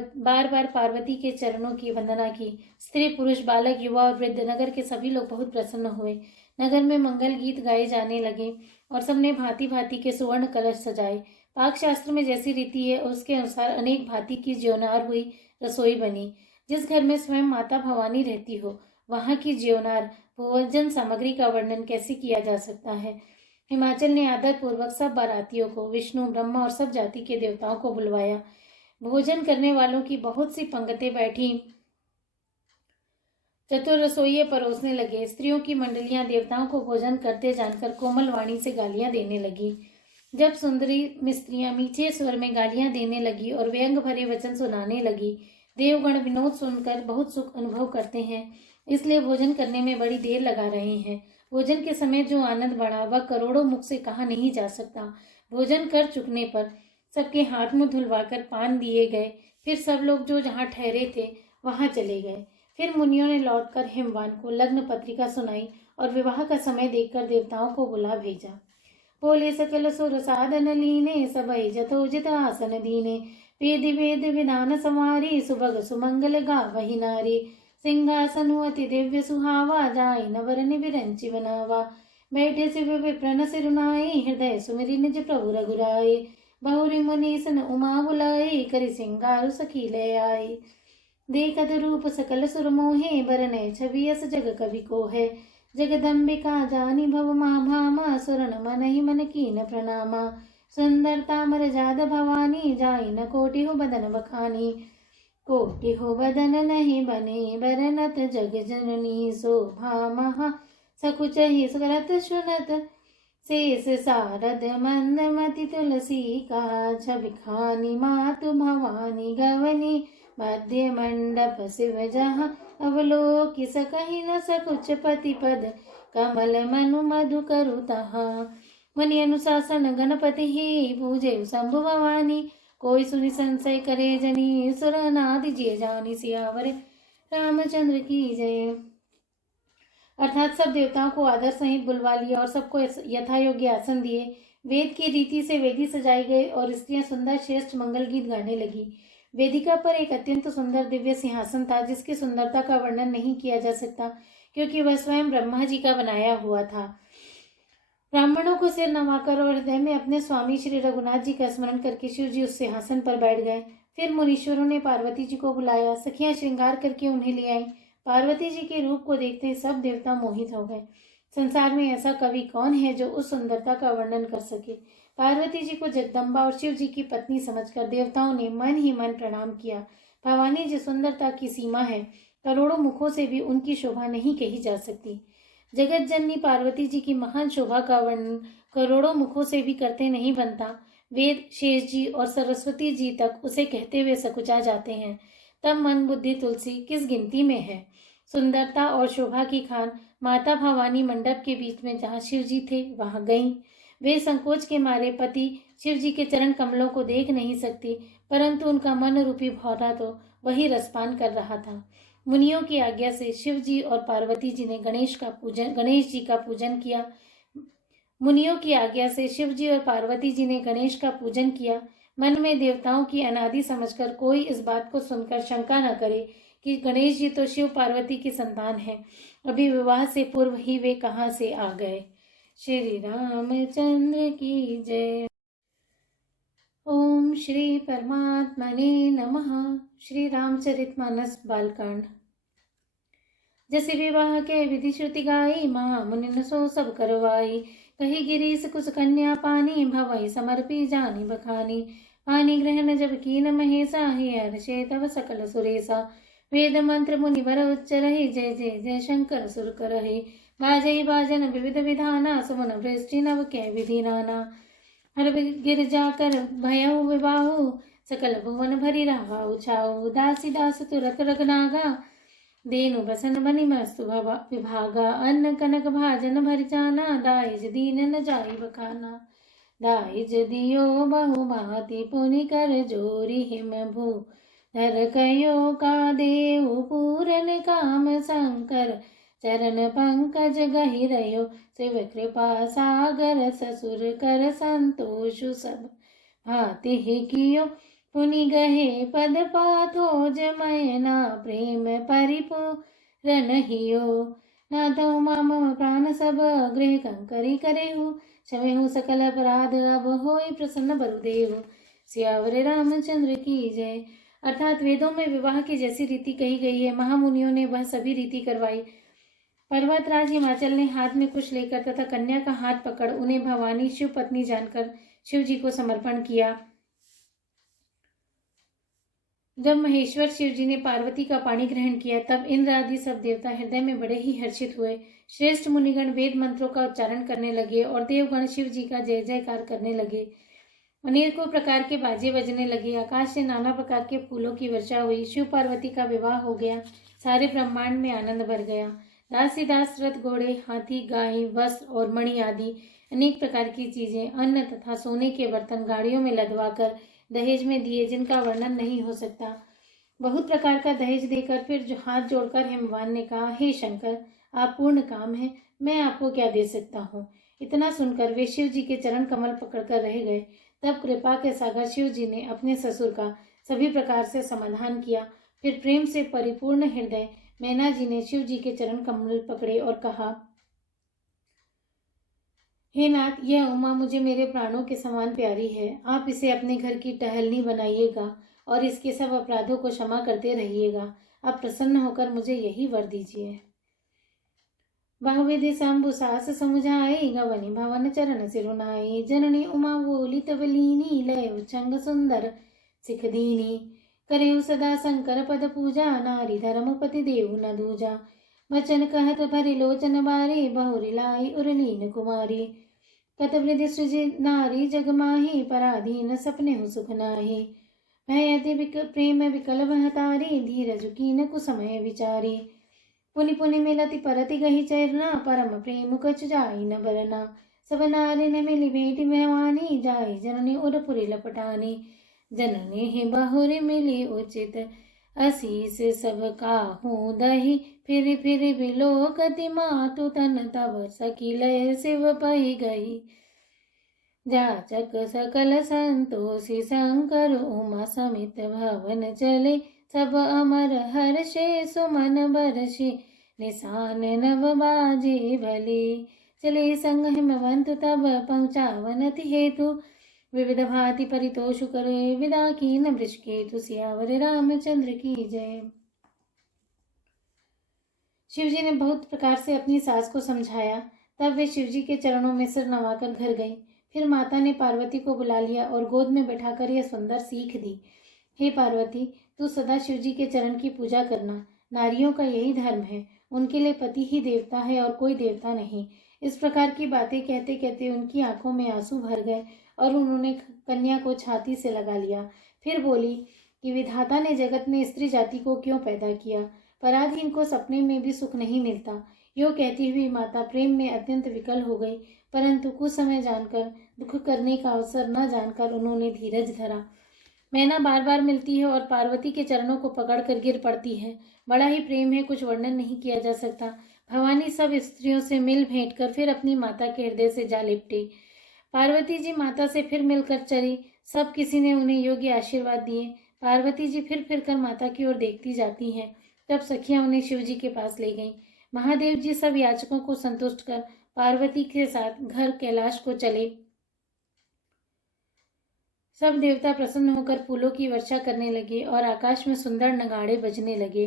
बार पार्वती के चरणों की वंदना की। स्त्री पुरुष बालक युवा और वृद्ध नगर के सभी लोग बहुत प्रसन्न हुए। नगर में मंगल गीत गाए जाने लगे और सबने भांति भांति के सुवर्ण कलश सजाए। पाक शास्त्र में जैसी रीति है उसके अनुसार अनेक भांति की ज्योनार हुई रसोई बनी। जिस घर में स्वयं माता भवानी रहती हो वहां की ज्योनार भोजन सामग्री का वर्णन कैसे किया जा सकता है। हिमाचल ने आदर पूर्वक सब बारातियों को, विष्णु ब्रह्मा और सब जाति के देवताओं को बुलवाया। भोजन करने वालों की बहुत सी पंक्तियां बैठी चतुर रसोइये परोसने लगे। स्त्रियों की मंडलियां देवताओं को भोजन करते जानकर कोमल वाणी से गालियां देने लगी। जब सुंदरी मिस्त्रियां मीठे स्वर में गालियां देने लगी और व्यंग भरे वचन सुनाने लगी। देवगण विनोद सुनकर बहुत सुख अनुभव करते हैं, इसलिए भोजन करने में बड़ी देर लगा रहे हैं। भोजन के समय जो आनंद बढ़ा वह करोड़ों मुख से कहा नहीं जा सकता। भोजन कर चुकने पर सबके हाथ मुंह धुलवाकर पान दिए गए। फिर सब लोग जो जहाँ ठहरे थे वहां चले गए। फिर मुनियों ने लौटकर हिमवान को लग्न पत्रिका सुनाई और विवाह का समय देखकर देवताओं को बुला भेजा। बोले सकल सुर साधन लीने सबई जथोजित आसन दीने। वेद वेद विधान समारी सुभग सुमंगल गावहि नारी। सिंहासन अति दिव्य सुहावा जाय नवरन विरंचि बनावा। बैठे शिव विप्रन सिरुनाई हृदय सुमिरि निज प्रभु रघुराई। बहुरी मुनीसन उमा बुलाई करि सिंगारु सखी ले आई। देखत रूप सकल सुर मोहे बरने छवि यस जग कवि को है। जगदम्बिका जानी भव मा भामा सुरन मन ही मन कीन प्रणामा। सुंदरता मर जाद भवानी जाय न कोटि हो बदन बखानी। कोटि हो बदन नहीं बने बरनत जग जननी शोभा महा। सकुचहि सुरत सुनत शेष सारद मंदमति तुलसी का। छबिखानी मातु भवानी गवनी मध्य मंडप शिव जहाँ। अवलोकि सकहि न सकुच पति पद कमल मनु मधु करु तहा। मुनि अनुशासन गणपति ही पूजे शंभु भवानी। कोई सुनि संशय करे जनी सुर नादि जिय जानी। सियावर रामचंद्र की जय। अर्थात सब देवताओं को आदर सहित बुलवा लिया और सबको यथा योग्य आसन दिए। वेद की रीति से वेदी सजाई गई और स्त्रियां सुंदर श्रेष्ठ मंगल गीत गाने लगी। वेदिका पर एक अत्यंत सुंदर दिव्य सिंहासन था जिसकी सुंदरता का वर्णन नहीं किया जा सकता क्योंकि वह स्वयं ब्रह्मा जी का बनाया हुआ था। ब्राह्मणों को सिर नवाकर और हृदय में अपने स्वामी श्री रघुनाथ जी का स्मरण करके शिव जी उस सिंहासन पर बैठ गए। फिर मुनीश्वरों ने पार्वती जी को बुलाया। सखियां श्रृंगार करके उन्हें ले आई। पार्वती जी के रूप को देखते सब देवता मोहित हो गए। संसार में ऐसा कवि कौन है जो उस सुंदरता का वर्णन कर सके। पार्वती जी को जगदम्बा और शिव जी की पत्नी समझकर देवताओं ने मन ही मन प्रणाम किया। भवानी जी सुंदरता की सीमा है, करोड़ों मुखों से भी उनकी शोभा नहीं कही जा सकती। जगत जननी पार्वती जी की महान शोभा का वर्णन करोड़ों मुखों से भी करते नहीं बनता। वेद, शेष जी और सरस्वती जी तक उसे कहते हुए सकुचा जाते हैं, तब मन बुद्धि तुलसी किस गिनती में है। सुंदरता और शोभा की खान माता भवानी मंडप के बीच में जहाँ शिव जी थे वहां गईं। वे संकोच के मारे पति शिव जी के चरण कमलों को देख नहीं सकती, परंतु उनका मन रूपी भौरा तो वही रसपान कर रहा था। मुनियों की आज्ञा से शिव जी और पार्वती जी ने गणेश जी का पूजन किया। मुनियों की आज्ञा से शिव जी और पार्वती जी ने गणेश का पूजन किया। मन में देवताओं की अनादि समझकर कोई इस बात को सुनकर शंका न करे कि गणेश जी तो शिव पार्वती की संतान है, अभी विवाह से पूर्व ही वे कहाँ से आ गए। श्री रामचंद्र की जय। ओम श्री परमात्मने नमः। श्री रामचरितमानस बालकांड। जैसे विवाह के विधि श्रुति गाई, महामुनि न सो सब करवाई। कही गिरीश कुछ कन्या पानी, भवई समर्पी जानी बखानी। पानी ग्रहण जब कीन महेशा, हे हर्षे तब सकल सुरेशा। वेद मंत्र मुनिवर उच्च रहे, जय जय जय शंकर सुर करहे। बाजई बाजन विविध विधाना, सुमन वृष्टि नव कै विधि नाना। हर गिर जाकर भयउ विवाहु, सकल भुवन भरी रहा उछाऊ। दासी दास तुरत रगनागा, देनु बसन बनी मस्तु विभागा। अन्न कनक भाजन भर जाना, दाइज दीन न जाई बखाना। दाइज दियो बहु भांति पुनि कर जोरी हिम भू। धर कयो का देव पूरन काम शंकर। चरण पंकज गहि रयो, शिव कृपा सागर। ससुर कर संतोष सब भांति ही कियो। पुनि गहे पद पाथो जमयना, प्रेम परिपूरन हियो। नाथो मम प्राण सब गृह कंकरी करेहु। क्षमेहु सकल अपराध, अब होई प्रसन्न बरुदेव। सियावर रामचंद्र की जय। अर्थात वेदों में विवाह की जैसी रीति कही गई है, महामुनियों ने वह सभी रीति करवाई। पर्वतराज हिमाचल ने हाथ में कुश लेकर तथा कन्या का हाथ पकड़ उन्हें भवानी शिव पत्नी जानकर शिव जी को समर्पण किया। जब महेश्वर शिव जी ने पार्वती का पाणी ग्रहण किया, तब इंद्र आदि सब देवता हृदय में बड़े ही हर्षित हुए। श्रेष्ठ मुनिगण वेद मंत्रों का उच्चारण करने लगे और देवगण शिव जी का जय जयकार करने लगे। अनेकों प्रकार के बाजे बजने लगे। आकाश से नाना प्रकार के फूलों की वर्षा हुई। शिव पार्वती का विवाह हो गया। सारे ब्रह्मांड में आनंद भर गया। दासी दास, रथ, घोड़े, हाथी, गाय, वस्त्र और मणि आदि अनेक प्रकार की चीजें, अन्न तथा सोने के बर्तन गाड़ियों में लदवाकर दहेज में दिए, जिनका वर्णन नहीं हो सकता। बहुत प्रकार का दहेज देकर फिर जो हाथ जोड़कर हिमवान ने कहा, हे शंकर, आप पूर्ण काम है, मैं आपको क्या दे सकता हूँ। इतना सुनकर वे शिव जी के चरण कमल पकड़कर रह गए। तब कृपा के सागर शिव जी ने अपने ससुर का सभी प्रकार से समाधान किया। फिर प्रेम से परिपूर्ण हृदय मैना जी ने शिव जी के चरण कमल पकड़े और कहा, हे नाथ, यह उमा मुझे मेरे प्राणों के समान प्यारी है। आप इसे अपने घर की टहलनी बनाइएगा और इसके सब अपराधों को क्षमा करते रहिएगा। आप प्रसन्न होकर मुझे यही वर दीजिए। बहुविधि शंभु सास समुझाई, गवनी भवन चरण सिरुनाई। जननी उमा बोली तब लीनी, लय उच्छंग सुंदर सिख दीनी। करेउ सदा शंकर पद पूजा, नारी धर्मपति देव न दूजा। वचन कहत भरि लोचन बारी, बहुरि लाई उरलीन कुमारी। कतवृद्धि सृजि नारी जग माही, पराधीन सपने हु सुख नाही। भयति प्रेम विकल भतारी, धीरज कीन कुसमय विचारी। पुनि पुनि मिलति परति गहि चरना, परम प्रेम कछु जाई न बरना। सब नारी न मिली भेंट भवानी, जाई जननी उरपुरी लपटानी। जननी ही बहुरी मिली उचित, असीस सब काहू दही। फिर बिलोकति मातु तन, तब सखी लय शिव पही गई। जाचक सकल संतोषी, शंकर उमा समित भवन चले। सब अमर हर्षे सुमन बरषे, निशान नव बाजे भले। चले संग हिमवंत तब पहुँचावनति हेतु, विविध भांति परितोषु करे। विदा कीन वृषकेतु, सियावर रामचंद्र की जय। शिवजी ने बहुत प्रकार से अपनी सास को समझाया। तब वे शिवजी के चरणों में सिर नवाकर घर गई। फिर माता ने पार्वती को बुला लिया और गोद में बैठाकर यह सुंदर सीख दी। हे पार्वती, तू सदा शिवजी के चरण की पूजा करना। नारियों का यही धर्म है। उनके लिए पति ही देवता है और कोई देवता नहीं। इस प्रकार की बातें कहते कहते उनकी आंखों में आंसू भर गए और उन्होंने कन्या को छाती से लगा लिया। फिर बोली कि विधाता ने जगत में स्त्री जाति को क्यों पैदा किया। पराधीन को सपने में भी सुख नहीं मिलता। यो कहती हुई माता प्रेम में अत्यंत विकल हो गई, परंतु कुछ समय जानकर, दुख करने का अवसर न जानकर उन्होंने धीरज धरा। मैना बार बार मिलती है और पार्वती के चरणों को पकड़कर गिर पड़ती है। बड़ा ही प्रेम है, कुछ वर्णन नहीं किया जा सकता। भवानी सब स्त्रियों से मिल भेंट कर फिर अपनी माता के हृदय से जा लिपटी। पार्वती जी माता से फिर मिलकर चली। सब किसी ने उन्हें योग्य आशीर्वाद दिए। पार्वती जी फिर कर माता की ओर देखती जाती हैं। तब सखियां उन्हें शिव जी के पास ले गईं। महादेव जी सब याचकों को संतुष्ट कर पार्वती के साथ घर कैलाश को चले। सब देवता प्रसन्न होकर फूलों की वर्षा करने लगे और आकाश में सुंदर नगाड़े बजने लगे।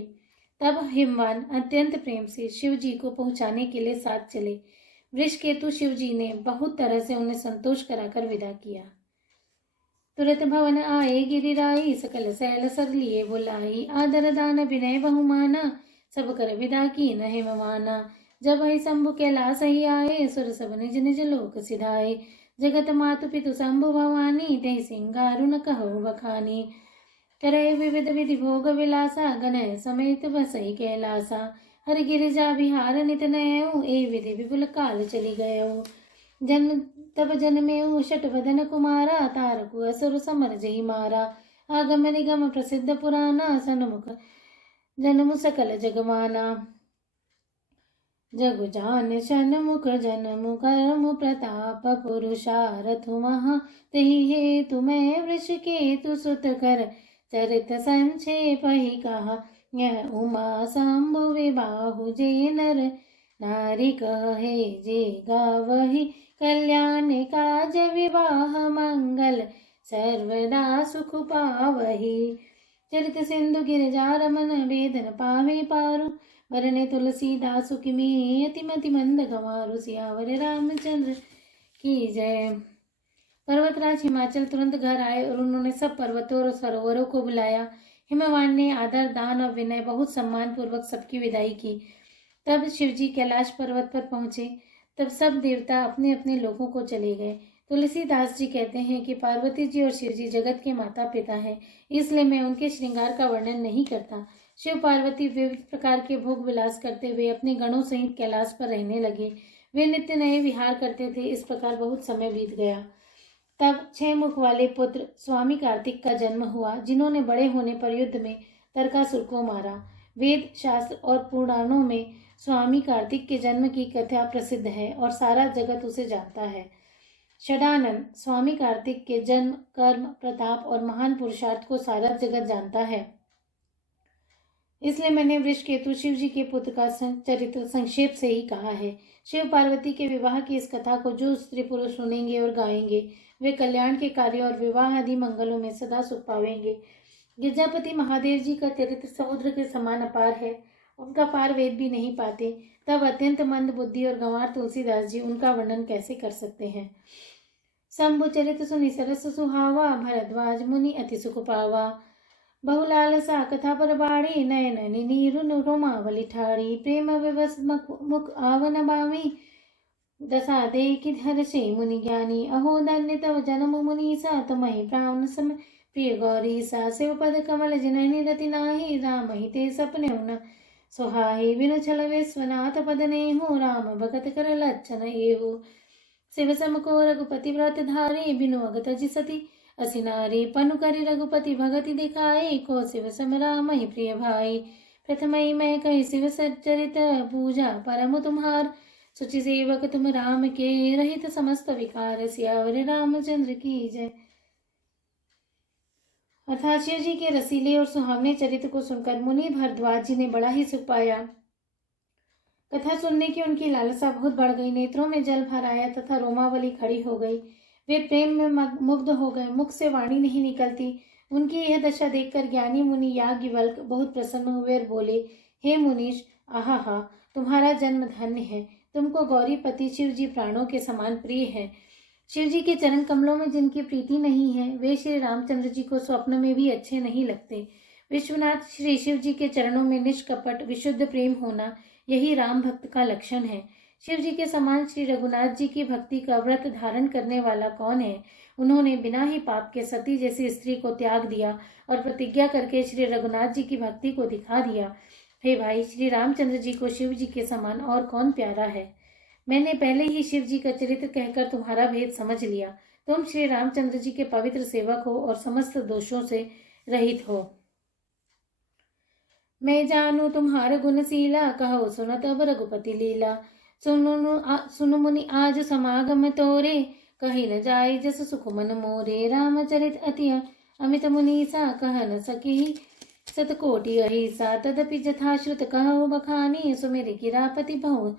तब हिमवान अत्यंत प्रेम से शिव जी को पहुंचाने के लिए साथ चले। वृषकेतु शिव जी ने बहुत तरह से उन्हें संतोष कराकर विदा किया। तुरत भवन आए गिरिराई, सकल सैल सर लिए बुलाई। आदर दान विनय बहुमाना, सब कर विदा की न हिमवाना। जब ही शंभु कैलाश ही आए, सुर सब निज निज लोक सिधाए। जगत मातु पितु शंभु भवानी, ते सिंगारु न कहो बखानी। करे विविध विधि भोग विलासा, गणय समेत बसई कैलासा। हर गिरिजा विहार नित नयऊ, ए विधि विपुल काल चली गयऊ। तब जन्मेऊ शट वदन कुमारा, तारकु असुर समर जई मारा। आगम निगम प्रसिद्ध पुराना, सन्मुख जन्म सकल जगमाना। जगु जान सन्मुख जन्म कर्म प्रताप, पुरुषारथु महा। तेहि हेतु मैं वृषकेतु सुत कर, चरित संक्षेप ही कहा। यह उमा शंभु विबाहु, जे नर नारी कहे जे गावही। कल्याण काज विवाह मंगल, सर्वदा सुख पावही। चरित सिंधु गिरजा रमन, वेदन पावे पारु। वरने तुलसीदास किमी, अतिमति मंद गंवारु। सियावर रामचंद्र की जय। पर्वतराज हिमाचल तुरंत घर आए और उन्होंने सब पर्वतों और सरोवरों को बुलाया। हिमवान ने आदर दान और विनय बहुत सम्मान पूर्वक सबकी विदाई की। तब शिवजी कैलाश पर्वत पर पहुंचे। तब सब देवता अपने अपने लोगों को चले गए। तुलसीदास जी कहते हैं कि पार्वती जी और शिवजी जगत के माता पिता हैं, इसलिए मैं उनके श्रृंगार का वर्णन नहीं करता। शिव पार्वती विविध प्रकार के भोग विलास करते हुए अपने गणों सहित कैलाश पर रहने लगे। वे नित्य नए विहार करते थे। इस प्रकार बहुत समय बीत गया। तब 6 मुख वाले पुत्र स्वामी कार्तिक का जन्म हुआ, जिन्होंने बड़े होने पर युद्ध में तारकासुर को मारा। वेद शास्त्र और पुराणों में स्वामी कार्तिक के जन्म की कथा प्रसिद्ध है और सारा जगत उसे जानता है। षडानन स्वामी कार्तिक के जन्म, कर्म, प्रताप और महान पुरुषार्थ को सारा जगत जानता है। इसलिए मैंने वृषकेतु शिव जी के पुत्र का चरित्र संक्षेप से ही कहा है। शिव पार्वती के विवाह की इस कथा को जो स्त्री पुरुष सुनेंगे और गाएंगे, वे कल्याण के कार्य और विवाह आदि मंगलों में सदा सुख पावेंगे। गिरजापति महादेव जी का चरित्र समुद्र के समान अपार है। उनका पार वेद भी नहीं पाते। तब अत्यंत मंद बुद्धि और गंवार तुलसीदास जी उनका वर्णन कैसे कर सकते हैं। शंभु चरित सुनि सरस सुहावा, भरद्वाज मुनि अति सुख पावा। बहुलाल सा कथा पर बाड़ी, नयन नीरु रोमावली ठाड़ी। प्रेम विवश मुख आवन बामी, दशा देखि हर्षे मुनि ज्ञानी। अहो धन्य तव जन्म मुनीसा, तमहि प्राण सम प्रिय गौरी सा। शिव पद कमल जिनहि रति नाही, राम ही ते सपने न सुहाहि बिनु छल विश्वनाथ पदने हो, राम भगत कर लक्षण एहु। शिव समको रघुपति व्रत धारे, बिनु अगत जिसति असि नारी। पनु करि रघुपति भगति दिखाए, को शिव सम राम ही प्रिय भाई। प्रथमई मैं कही शिव सच्चरित, पूजा परम तुम्हार। सुचि सेवक तुम राम के, रहित समस्त विकार। सियावर रामचंद्र की जय। अर्थात शिव जी के रसीले और सुहावने चरित्र को सुनकर मुनि भरद्वाज जी ने बड़ा ही सुख पाया। कथा सुनने की उनकी लालसा बहुत बढ़ गई। नेत्रों में जल भर आया तथा रोमावली खड़ी हो गई। वे प्रेम में मुग्ध हो गए। मुख से वाणी नहीं निकलती। उनकी यह दशा देखकर ज्ञानी मुनि याज्ञवल्क्य बहुत प्रसन्न हुए और बोले, हे मुनीश, आहा, तुम्हारा जन्म धन्य है। तुमको गौरीपति शिव जी प्राणों के समान प्रिय है। शिव जी के चरण कमलों में जिनकी प्रीति नहीं है, वे श्री रामचंद्र जी को स्वप्न में भी अच्छे नहीं लगते। विश्वनाथ श्री शिव जी के चरणों में निष्कपट विशुद्ध प्रेम होना, यही राम भक्त का लक्षण है। शिव जी के समान श्री रघुनाथ जी की भक्ति का व्रत धारण करने वाला कौन है। उन्होंने बिना ही पाप के सती जैसी स्त्री को त्याग दिया और प्रतिज्ञा करके श्री रघुनाथ जी की भक्ति को दिखा दिया। हे भाई, श्री रामचंद्र जी को शिव जी के समान और कौन प्यारा है। मैंने पहले ही शिव जी का चरित्र कहकर तुम्हारा भेद समझ लिया। तुम श्री रामचंद्र जी के पवित्र सेवक हो और समस्त दोषों से रहित हो। मैं जानू तुम्हार गुणशीला, कहो सुनत अब रघुपति लीला। सुनु मुनि आज समागम तोरे, कही न जाय जस सुख मन मोरे। रामचरित अति अमित मुनीसा, कह न सकी सतकोटि अहिसा। तदपि जथाश्रुत कहो बखानी, सुमेरि गिरापति बहु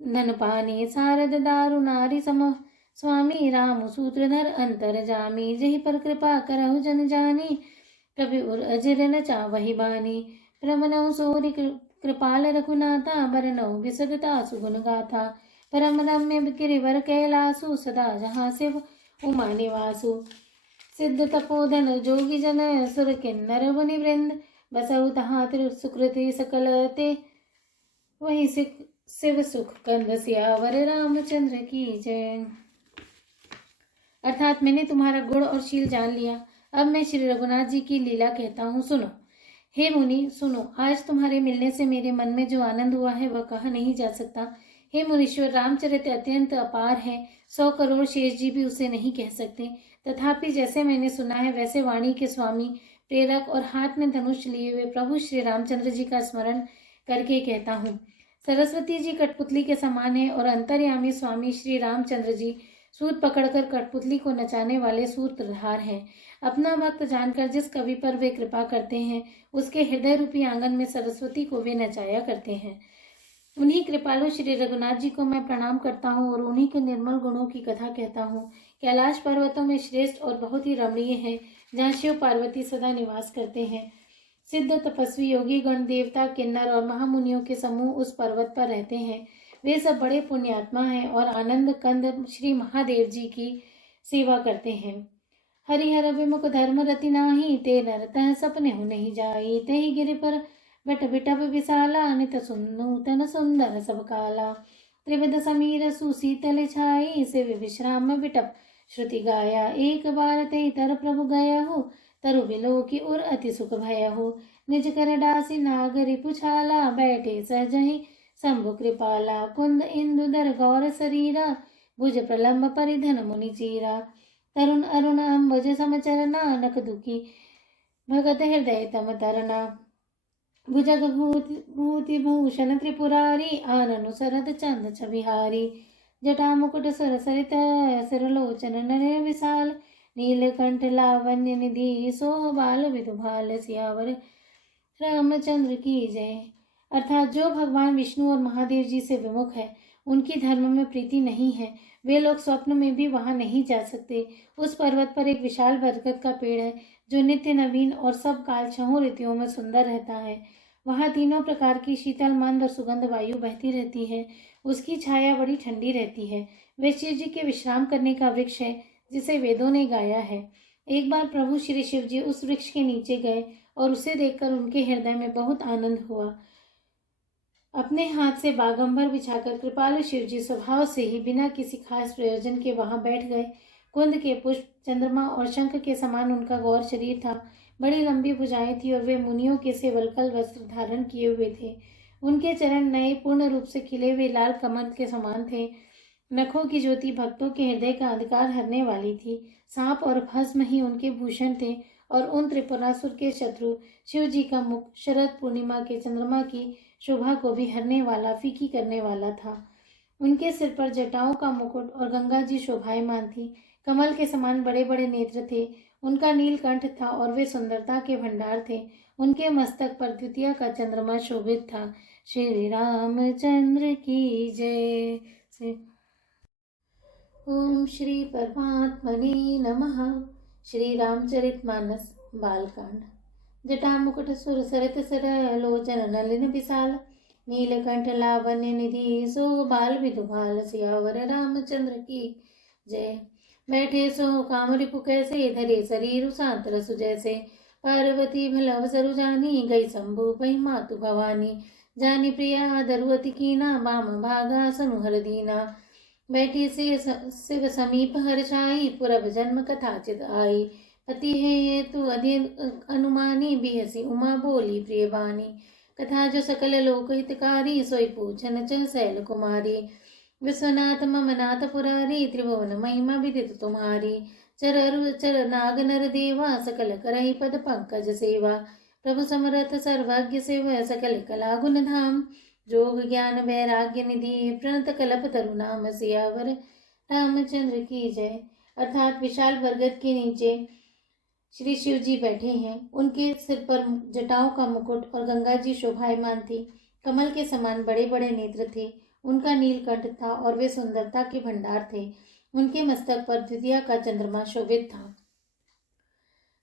नन पानी। सारद दारु नारी सम स्वामी, राम सूत्रधर अंतर जामी। जहि पर कृपा करहु जन जानी, कवि उर अजर न चावहि बानी। प्रमनौ सूरि कृपाल रघुनाथा, बरनौ विसदता सुगुण गाथा। परम रम्य गिरिवर कैलासु, सदा जहाँ शिव उमा निवासु। सिद्ध तपोधन जोगी जन, सुर किन्नर मुनि वृंद। बसहु तहाँ सुकृति सकल ते, वही शिव सुख कंद। सियावर रामचंद्र की जय। अर्थात मैंने तुम्हारा गुण और शील जान लिया। अब मैं श्री रघुनाथ जी की लीला कहता हूँ, सुनो। हे मुनि सुनो, आज तुम्हारे मिलने से मेरे मन में जो आनंद हुआ है वह कहा नहीं जा सकता। हे मुनीश्वर, रामचरित्र अत्यंत अपार है। 100 करोड़ शेष जी भी उसे नहीं कह सकते। तथापि जैसे मैंने सुना है वैसे वाणी के स्वामी, प्रेरक और हाथ में धनुष लिए हुए प्रभु श्री रामचंद्र जी का स्मरण करके कहता हूँ। सरस्वती जी कठपुतली के समान है और अंतर्यामी स्वामी श्री रामचंद्र जी सूत पकड़कर कठपुतली को नचाने वाले सूत्रधार हैं। अपना भक्त जानकर जिस कवि पर वे कृपा करते हैं, उसके हृदय रूपी आंगन में सरस्वती को वे नचाया करते हैं। उन्हीं कृपालु श्री रघुनाथ जी को मैं प्रणाम करता हूँ और उन्हीं के निर्मल गुणों की कथा कहता हूँ। कैलाश पर्वतों में श्रेष्ठ और बहुत ही रमणीय है, जहाँ शिव पार्वती सदा निवास करते हैं। सिद्ध तपस्वी योगी गण, देवता, किन्नर और महामुनियों के समूह उस पर्वत पर रहते हैं। वे सब बड़े पुण्यात्मा हैं और आनंद कंद श्री महादेव जी की सेवा करते हैं। हरिहर विमुख धर्म रति नाही, ते नर तह सपने हो नहीं जाई। ते ही गिरि पर बट बिटप विशाला, नित सुन्नु तन सुंदर सब काला। त्रिविध समीर सुशीतल छाई, से विश्राम बिटप श्रुति गाया। एक बार ते तर प्रभु गया हो, तरु बिलो की उर अति सुख भय हो। निज कर डासी नागरी पुछाला, बैठे सहजहि शंभु कृपाला। कुंद इंदु दर गौर शरीरा, भुज प्रलंब परिधन मुनि चीरा। तरुण अरुण अम्बुज समचरना, नख दुखी भगत हृदय तम तरना। भुजग भूति भूषण त्रिपुरारी, आननु सरद चंद छबिहारी। जटा मुकुट सुर सरित, सिरलोचन नर विशाल। नीलकंठ लावण्य निधि, सो बाल विधुभाल। सियावर रामचंद्र की जय। अर्थात जो भगवान विष्णु और महादेव जी से विमुख है, उनकी धर्म में प्रीति नहीं है, वे लोग स्वप्न में भी वहां नहीं जा सकते। उस पर्वत पर एक विशाल बरगद का पेड़ है, जो नित्य नवीन और सब काल 6 ऋतुओं में सुंदर रहता है। वहां तीनों प्रकार की शीतल मंद और सुगंध वायु बहती रहती है। उसकी छाया बड़ी ठंडी रहती है। वे शिव जी के विश्राम करने का वृक्ष है, जिसे वेदों ने गाया है। एक बार प्रभु श्री शिव जी उस वृक्ष के नीचे गए और उसे देखकर उनके हृदय में बहुत आनंद हुआ। अपने हाथ से बागंबर बिछाकर कृपालु शिव जी स्वभाव से ही बिना किसी खास प्रयोजन के वहां बैठ गए। कुंद के पुष्प, चंद्रमा और शंख के समान उनका गौर शरीर था। बड़ी लंबी भुजाएं थी और वे मुनियों के से वलकल वस्त्र धारण किए हुए थे। उनके चरण नए पूर्ण रूप से खिले हुए लाल कमल के समान थे। नखों की ज्योति भक्तों के हृदय का अंधकार हरने वाली थी। सांप और भस्म ही उनके भूषण थे और उन त्रिपुरासुर के शत्रु शिव जी का मुख शरद पूर्णिमा के चंद्रमा की शोभा को भी हरने वाला, फीकी करने वाला था। उनके सिर पर जटाओं का मुकुट और गंगा जी शोभायमान थी। कमल के समान बड़े बड़े नेत्र थे। उनका नीलकंठ था और वे सुंदरता के भंडार थे। उनके मस्तक पर द्वितीया का चंद्रमा शोभित था। श्री रामचंद्र की जय। ओम श्री परमात्मने नमः। श्री रामचरितमानस बालकांड। जटा मुकुट सुर सरित सर लोचन नलिन विशाल नीलकंठ लावण्य निधि सो बाल विधुभाल सियावर रामचंद्र की जय। बैठे सो काम रिपु कैसे धरे शरीर शांत रसु जैसे पार्वती भलव सरु जानी गई शंभु पै मातु भवानी जानी प्रिया दरुअति कीना बाम भागा सनुहर दीना बैठी से शिव समीप हर्षाई पुरब जन्म कथाचित आई पति है तू अधिक अनुमानी बिहसी उमा बोली प्रिय बानी कथा जो सकल लोक हितकारी सोई पूछन च शैल कुमारी विश्वनाथ मम नाथ पुरारी त्रिभुवन महिमा विदित तुम्हारी चर चर नाग नर देवा सकल करहि पद पंकज सेवा प्रभु समरथ सर्वज्ञ सेव सकल कला गुण धाम जोग ज्ञान वैराग्य निधि प्रणत कल्प तरु नाम सियावर रामचंद्र की जय। अर्थात विशाल बरगद के नीचे श्री शिव जी बैठे हैं। उनके सिर पर जटाओं का मुकुट और गंगा जी शोभायमान थी। कमल के समान बड़े बड़े नेत्र थे। उनका नीलकंठ था और वे सुंदरता के भंडार थे। उनके मस्तक पर द्वितीया का चंद्रमा शोभित था।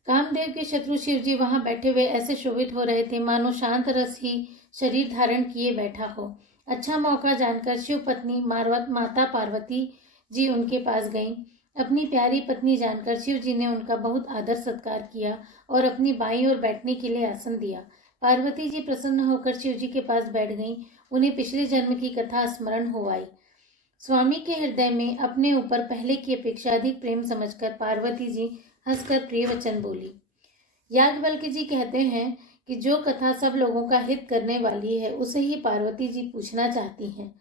कामदेव के शत्रु शिव जी वहां बैठे हुए ऐसे शोभित हो रहे थे मानो शांत रस ही शरीर धारण किए बैठा हो। अच्छा मौका जानकर शिव पत्नी माता पार्वती जी उनके पास गईं। अपनी प्यारी पत्नी जानकर शिव जी ने उनका बहुत आदर सत्कार किया और अपनी बाईं ओर बैठने के लिए आसन दिया। पार्वती जी प्रसन्न होकर शिव जी के पास बैठ गईं। उन्हें पिछले जन्म की कथा स्मरण हो आई। स्वामी के हृदय में अपने ऊपर पहले की अपेक्षा अधिक प्रेम समझकर पार्वती जी हंसकर प्रिय वचन बोली। याज्ञवल्क्य जी कहते हैं कि जो कथा सब लोगों का हित करने वाली है उसे ही पार्वती जी पूछना चाहती हैं।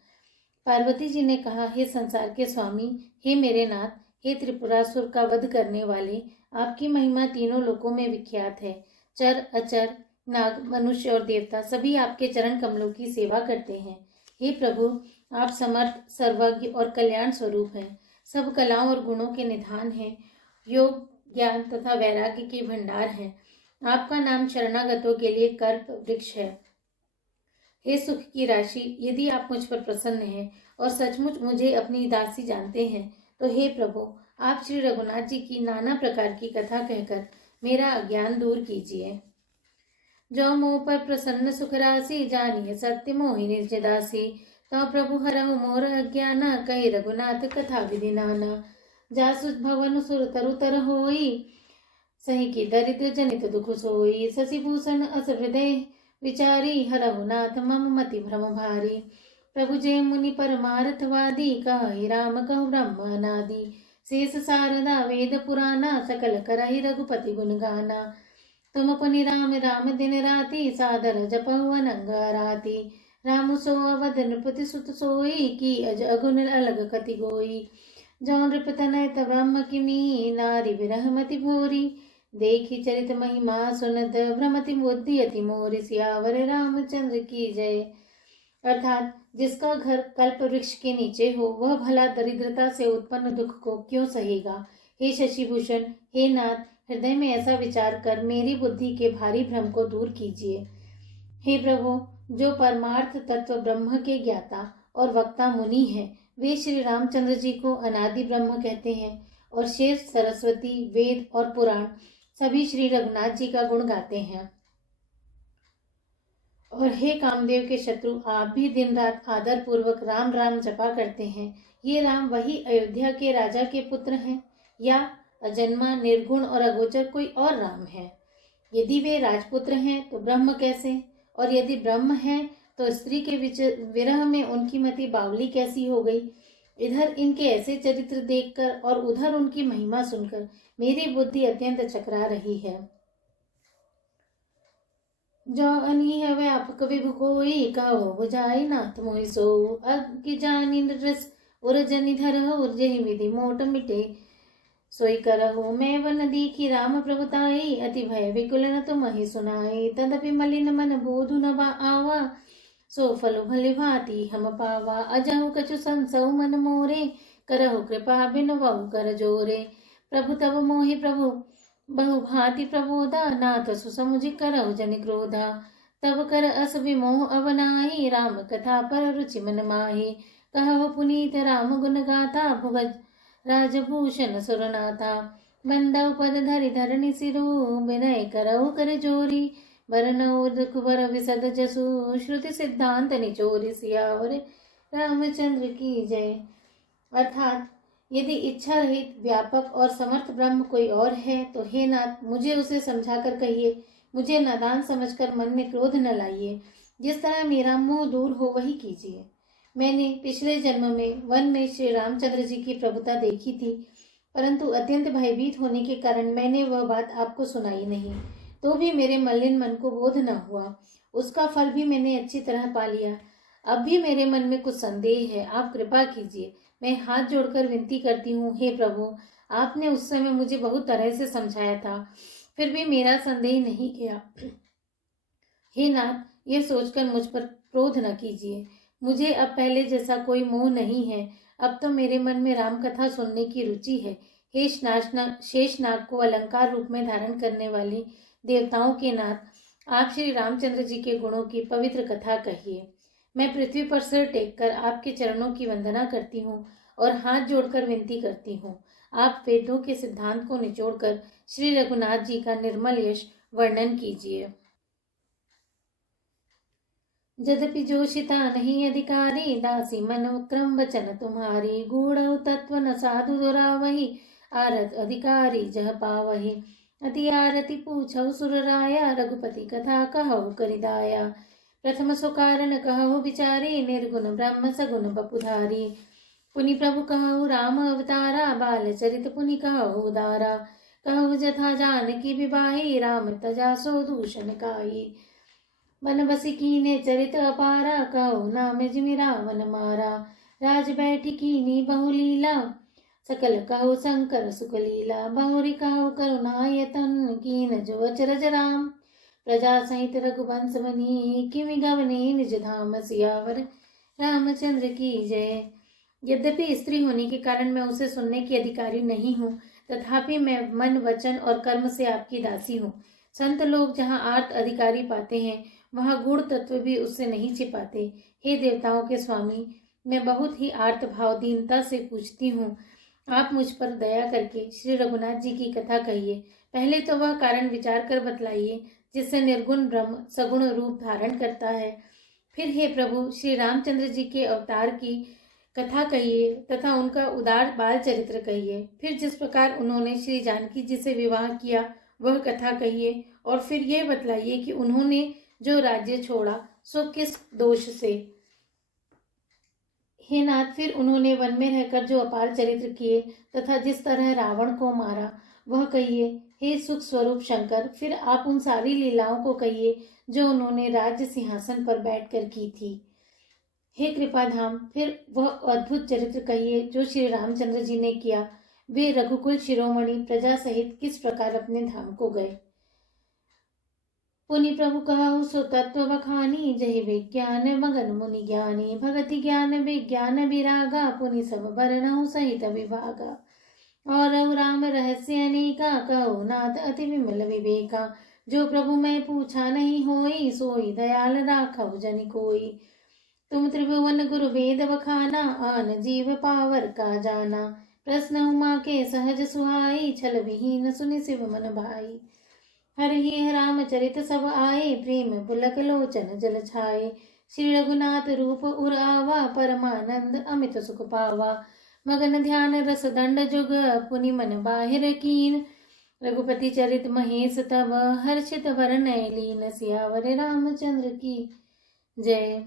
पार्वती जी ने कहा, हे संसार के स्वामी, हे मेरे नाथ, हे त्रिपुरासुर का वध करने वाले, आपकी महिमा तीनों लोकों में विख्यात है। चर अचर नाग मनुष्य और देवता सभी आपके चरण कमलों की सेवा करते हैं। हे प्रभु, आप समर्थ सर्वज्ञ और कल्याण स्वरूप हैं। सब कलाओं और गुणों के निधान हैं। योग ज्ञान तथा वैराग्य के भंडार हैं। आपका नाम शरणागतों के लिए कल्प वृक्ष है। हे सुख की राशि, यदि आप मुझ पर प्रसन्न हैं और सचमुच मुझे अपनी दासी जानते हैं तो हे प्रभु, आप श्री रघुनाथ जी की नाना प्रकार की कथा कहकर मेरा अज्ञान दूर कीजिए। जो मोह पर प्रसन्न सुख राशि जानिए सत्य मोहि निज दासी तो प्रभु हरहु मोर अज्ञाना कही रघुनाथ कथा विधि नाना जासु भवन सुर तरु तर होई सही की दरिद्र जनित दुख सोई शशिभूषण अस हृदय विचारी हरहु नाथ मम मति भ्रम भारी प्रभु जय मुनि परमार्थवादी कहि राम कहु ब्रह्म अनादि शेष शारदा वेद पुराना सकल करहि रघुपति गुण गाना तुम पुनि राम राम दिन राति सादर जपहु अनंग राति राम सो अवध नृपति सुत सोई की अज अगुन अलग कति गोई जो नृप तनय ब्रह्म किमी नारी विरह मति भोरी देखी चरित महिमा सुनत भ्रमति बुद्धि अति मोरी सियावर रामचंद्र की जय। अर्थात जिसका घर कल्प वृक्ष के नीचे हो वह भला दरिद्रता से उत्पन्न दुख को क्यों सहेगा। हे शशिभूषण, हे नाथ, हृदय में ऐसा विचार कर मेरी बुद्धि के भारी भ्रम को दूर कीजिए। हे प्रभु, जो परमार्थ तत्व ब्रह्म के ज्ञाता और वक्ता मुनि हैं वे श्री रामचंद्र जी को अनादि ब्रह्म कहते हैं और शेष सरस्वती वेद और पुराण सभी श्री रघुनाथ जी का गुण गाते हैं। और हे कामदेव के शत्रु, आप भी दिन रात आदर पूर्वक राम राम जपा करते हैं। ये राम वही अयोध्या के राजा के पुत्र हैं या अजन्मा निर्गुण और अगोचर कोई और राम है? यदि वे राजपुत्र हैं तो ब्रह्म कैसे, और यदि ब्रह्म हैं तो स्त्री के विरह में उनकी मति बावली कैसी हो गई। इधर इनके ऐसे चरित्र देखकर और उधर उनकी महिमा सुनकर मेरी बुद्धि अत्यंत चकरा रही है। जो अनीह व्यापक विभु कोई, कहो बुझाई नाथ मोहि सो। अब की जानी रस उर जनि धरहु, जेहि विधि मोट मिटे सोई करहु। मैं वन दीखी राम प्रभुताई, अति भय विकुल न तुम्हि सुनाई। तदपि मलिन मन बोधु न आवा, सो फल भले भांति हम पावा। अजहु कछु संसौ मन मोरे, करहु कृपा बिनु बहु कर जोरे। प्रभु तब मोहि प्रभु बहु भांति प्रबोधा, नाथ सुसमुझि करहु जनि क्रोधा। तब कर अस विमोह अवनाही, राम कथा पर रुचि मन माही। कहु पुनीत राम गुण गाथा, भुवज राजभूषण सुरनाथा। बंदौ पद धरि धरनि सिरु, विनय करहु कर जोरी। वरनौ दुखबर विसद जसु, श्रुति सिद्धांत निचोरी। सियावर रामचंद्र की जय। अर्थात यदि इच्छा रहित व्यापक और समर्थ ब्रह्म कोई और है तो हे नाथ, मुझे उसे समझाकर कहिए। मुझे नादान समझकर मन में क्रोध न लाइए। जिस तरह मेरा मुंह दूर हो वही कीजिए। मैंने पिछले जन्म में वन में श्री रामचंद्र जी की प्रभुता देखी थी, परंतु अत्यंत भयभीत होने के कारण मैंने वह बात आपको सुनाई नहीं। तो भी मेरे मलिन मन को बोध न हुआ। उसका फल भी मैंने अच्छी तरह पा लिया। अब भी मेरे मन में कुछ संदेह है, आप कृपा कीजिए। मैं हाथ जोड़कर विनती करती हूँ, हे प्रभु, आपने उस समय मुझे बहुत तरह से समझाया था, फिर भी मेरा संदेह नहीं गया। हे नाथ, ये सोचकर मुझ पर क्रोध न कीजिए। मुझे अब पहले जैसा कोई मोह नहीं है। अब तो मेरे मन में राम कथा सुनने की रुचि है। हे शेषनाग को अलंकार रूप में धारण करने वाले देवताओं के नाथ, आप श्री रामचंद्र जी के गुणों की पवित्र कथा कहिए। मैं पृथ्वी पर सिर टेककर आपके चरणों की वंदना करती हूँ और हाथ जोड़कर विनती करती हूँ। आप वेदों के सिद्धांत को निचोड़कर श्री रघुनाथ जी का निर्मल यश वर्णन कीजिए। यद्यपि जोशिता नहीं अधिकारी, दासी मन क्रम वचन तुम्हारी। गूढ़ तत्व न साधु दुरावही, आरत अधिकारी जह पावही। अति आरती पूछौ सुर राया, रघुपति कथा कहौ करिदाया। प्रथम सुकारण कहु विचारी, निर्गुण ब्रह्म सगुण बपुधारी। पुनि प्रभु कहु राम अवतारा, बाल चरित पुनि कहु उदारा। कहु जथा जानकी विवाही, राम तजा सो दूषण काई। मन बसी कीने चरित अपारा, कहु नाम जिमि रावण मारा। राज बैठी कीनी बहुलीला, सकल कहु शंकर सुकलीला। बहुरी कहु करुणायतन, कीन जो अचरज राम। प्रजा सहित रघुवंश बनी, किमि गवने निज धाम। सियावर रामचंद्र की जय। यद्यपि स्त्री होने के कारण मैं उसे सुनने की अधिकारी नहीं हूँ, तथापि मैं मन वचन और कर्म से आपकी दासी हूँ। संत लोग जहाँ आर्त अधिकारी पाते हैं, वहाँ गूढ़ तत्व भी उससे नहीं छिपाते। हे देवताओं के स्वामी, मैं बहुत ही आर्त भाव दीनता से पूछती हूँ, आप मुझ पर दया करके श्री रघुनाथ जी की कथा कहिए। पहले तो वह कारण विचार कर बतलाइए जिससे निर्गुण ब्रह्म सगुण रूप धारण करता है। फिर हे प्रभु, श्री रामचंद्र जी के अवतार की कथा कहिए तथा उनका उदार बाल चरित्र कहिए। फिर जिस प्रकार उन्होंने श्री जानकी जी से विवाह किया वह कथा कहिए, और फिर यह बतलाइए कि उन्होंने जो राज्य छोड़ा सो किस दोष से। हे नाथ, फिर उन्होंने वन में रहकर जो अपार चरित्र किए तथा जिस तरह रावण को मारा वह कहिए। हे सुख स्वरूप शंकर, फिर आप उन सारी लीलाओं को कहिए जो उन्होंने राज्य सिंहासन पर बैठकर की थी। हे कृपाधाम, फिर वह अद्भुत चरित्र कहिए जो श्री रामचंद्र जी ने किया। वे रघुकुल शिरोमणि प्रजा सहित किस प्रकार अपने धाम को गए। पुनि प्रभु कहु सो तत्व बखानी, जहि विज्ञान मगन मुनि ज्ञानी। भगति ज्ञान विज्ञान विरागा, पुनि सब बरनहु सहित विभागा। और राम रहस्य अनेका, कहो नाथ अति विमल विवेका। जो प्रभु मैं पूछा नहीं होई, सोई दयाल राखौ जनि कोई। तुम त्रिभुवन गुरु वेद बखाना, आन जीव पावर का जाना। प्रश्न उमा के सहज सुहाई, छल विहीन सुनि शिव मन भाई। हर ही रामचरित सब आए, प्रेम पुलक लोचन जल छाए। श्री रघुनाथ रूप उर आवा, परमानंद अमित सुख पावा। मगन ध्यान रस दंड जुग, पुनि मन बाहिर कीन। रघुपति चरित महेश तब, हर्षित वरनय लीन। सियावर रामचंद्र की जय।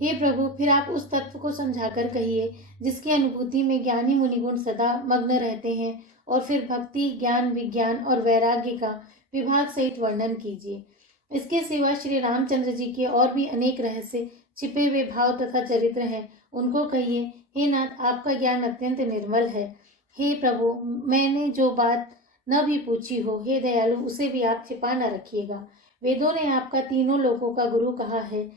हे प्रभु, फिर आप उस तत्व को समझाकर कहिए जिसकी अनुभूति में ज्ञानी मुनिगुण सदा मग्न रहते हैं, और फिर भक्ति ज्ञान विज्ञान और वैराग्य का विभाग सहित वर्णन कीजिए। इसके सिवा श्री रामचंद्र जी के और भी अनेक रहस्य, छिपे हुए भाव तथा चरित्र हैं, उनको कहिए। हे नाथ, आपका ज्ञान अत्यंत निर्मल है। हे प्रभु, मैंने जो बात न भी पूछी हो, हे दयालु, उसे भी आप छिपा न रखिएगा। वेदों ने आपका तीनों लोकों का गुरु कहा है,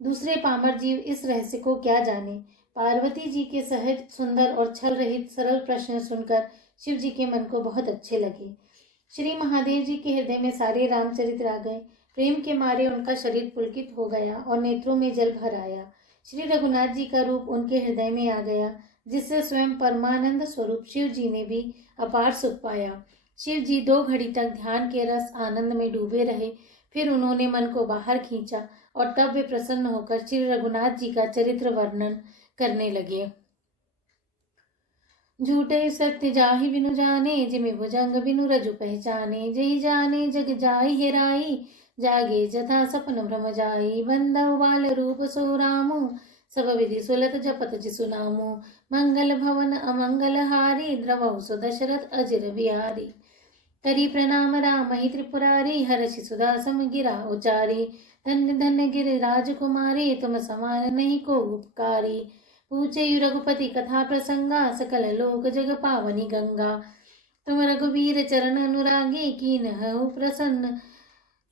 दूसरे पामर जीव इस रहस्य को क्या जाने। पार्वती जी के सहज, सुंदर और छल रहित सरल प्रश्न सुनकर शिव जी के मन को बहुत अच्छे लगे। श्री महादेव जी के हृदय में सारे रामचरित्र आ गए। प्रेम के मारे उनका शरीर पुलकित हो गया और नेत्रों में जल भर आया। श्री रघुनाथ जी का रूप उनके हृदय में आ गया, जिससे स्वयं परमानंद स्वरूप शिव जी ने भी अपार सुख पाया। शिव जी 2 घड़ी तक ध्यान के रस आनंद में डूबे रहे। फिर उन्होंने मन को बाहर खींचा और तब वे प्रसन्न होकर श्री रघुनाथ जी का चरित्र वर्णन करने लगे। झूठे सत्य जाहि बिनु जाने, जिमि भुजंग बिनु रजु पहचाने। जहि जाने जग जाहि हेराई, जागे जथा सपन भ्रम जाई। बंधव बाल रूप सो रामु, सब विधि सुलत जपत जिसु नामु। मंगल भवन अमंगल हारी, द्रवहु सो दशरथ अजिर बिहारी। करी प्रणाम राम ही त्रिपुरारी, हर्षि सुधा सम गिरा उचारी। धन्य धन्य गिरि राजकुमारी, तुम समान नहीं को उपकारी। पूछे रघुपति कथा प्रसंगा, सकल लोक जग पावनी गंगा। तुम रघुवीर चरण अनुरागी, कीन्हु प्रसन्न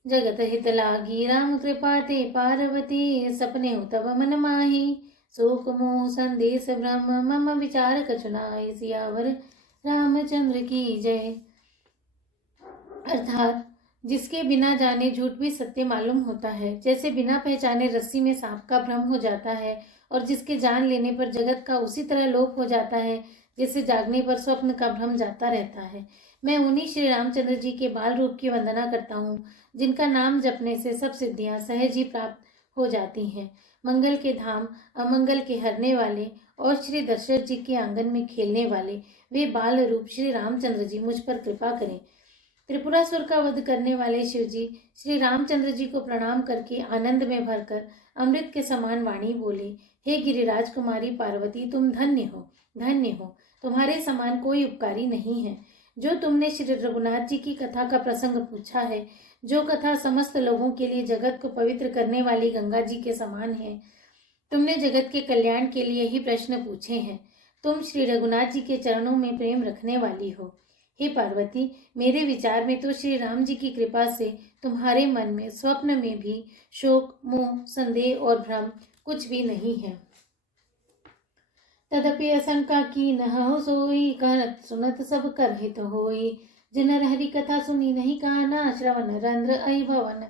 जगत हित लागी। राम कृपा ते पार्वती, सपने तब मन माही। शोक मोह संदेश ब्रह्म, मम विचार कछु नाहि। सियावर रामचंद्र की जय। अर्थात जिसके बिना जाने झूठ भी सत्य मालूम होता है, जैसे बिना पहचाने रस्सी में सांप का भ्रम हो जाता है, और जिसके जान लेने पर जगत का उसी तरह लोप हो जाता है जैसे जागने पर स्वप्न का भ्रम जाता रहता है। मैं उन्हीं श्री रामचंद्र जी के बाल रूप की वंदना करता हूँ, जिनका नाम जपने से सब सिद्धियां सहज ही प्राप्त हो जाती हैं। मंगल के धाम, अमंगल के हरने वाले और श्री दशरथ जी के आंगन में खेलने वाले वे बाल रूप श्री रामचंद्र जी मुझ पर कृपा करें। त्रिपुरासुर का वध करने वाले शिव जी श्री रामचंद्र जी को प्रणाम करके आनंद में भरकर अमृत के समान वाणी बोले, हे गिरिराज कुमारी पार्वती, तुम धन्य हो, धन्य हो। तुम्हारे समान कोई उपकारी नहीं है। जो तुमने श्री रघुनाथ जी की कथा का प्रसंग पूछा है, जो कथा समस्त लोगों के लिए जगत को पवित्र करने वाली गंगा जी के समान है, तुमने जगत के कल्याण के लिए ही प्रश्न पूछे हैं। तुम श्री रघुनाथ जी के चरणों में प्रेम रखने वाली हो। हे पार्वती, मेरे विचार में तो श्री राम जी की कृपा से तुम्हारे मन में स्वप्न में भी शोक, मोह, संदेह और भ्रम कुछ भी नहीं है। तदपि असंका की न हो सोई, कहत सुनत सब कर हित होई। जिन हरि कथा सुनी नहीं काना, श्रवण रंध्र अहि भवन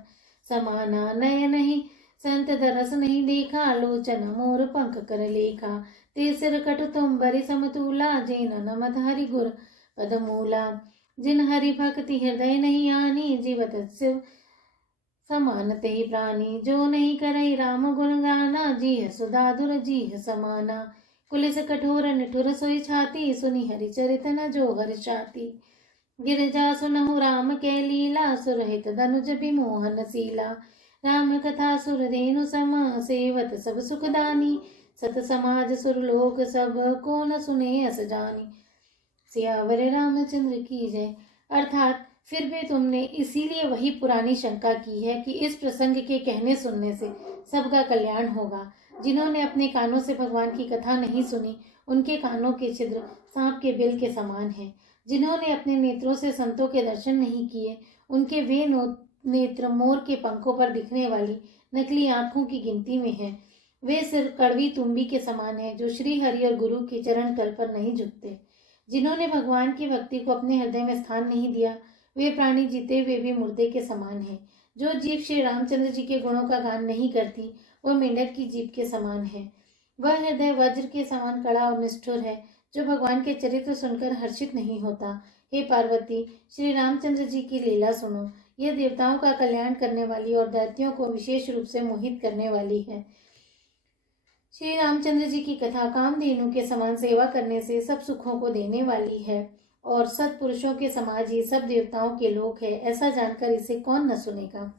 समाना। नय नहीं संत दरस नहीं देखा, लोचन मोर पंख कर लेखा। ते सिर कटु तुम बरि समतूला, जेन नमत हरि गुर पदमूला। जिन हरि भक्ति हृदय नहीं आनी, जीवत शिव समान ते प्राणी। जो नहीं करई राम गुण गाना, जीह सुधाधुर जीह समाना। कुलिस कठोर निठुर सोई छाती, सुनी हरि चरित न जो हर्षाती। गिरजा सुनहु राम के लीला, सुरहित धनुज विमोहन सीला। राम कथा सुर धेनु सम, सेवत सब सुखदानी। सत समाज सुर लोक सब, को न सुने अस जानी। सियावर रामचंद्र की जय। अर्थात फिर भी तुमने इसीलिए वही पुरानी शंका की है कि इस प्रसंग के कहने सुनने से सबका कल्याण होगा। जिन्होंने अपने कानों से भगवान की कथा नहीं सुनी, उनके कानों के छिद्र सांप के बिल के समान हैं। जिन्होंने अपने नेत्रों से संतों के दर्शन नहीं किए, उनके वे नेत्र मोर के पंखों पर दिखने वाली नकली आंखों की गिनती में हैं। वे सिर कड़वी तुम्बी के समान है, जो श्री हरि और गुरु के चरण तल पर नहीं झुकते। जिन्होंने भगवान की भक्ति को अपने हृदय में स्थान नहीं दिया, वे प्राणी जीते हुए भी मुर्दे के समान हैं। जो जीव श्री रामचंद्र जी के गुणों का गान नहीं करती, वह मेंढक की जीभ के समान है। वह हृदय वज्र के समान कड़ा और निष्ठुर है, जो भगवान के चरित्र सुनकर हर्षित नहीं होता। हे पार्वती, श्री रामचंद्र जी की लीला सुनो। यह देवताओं का कल्याण करने वाली और दैत्यों को विशेष रूप से मोहित करने वाली है। श्री रामचंद्र जी की कथा कामधेनु के समान सेवा करने से सब सुखों को देने वाली है, और सत्पुरुषों के समाज ही सब देवताओं के लोक है। ऐसा जानकर इसे कौन न सुनेगा।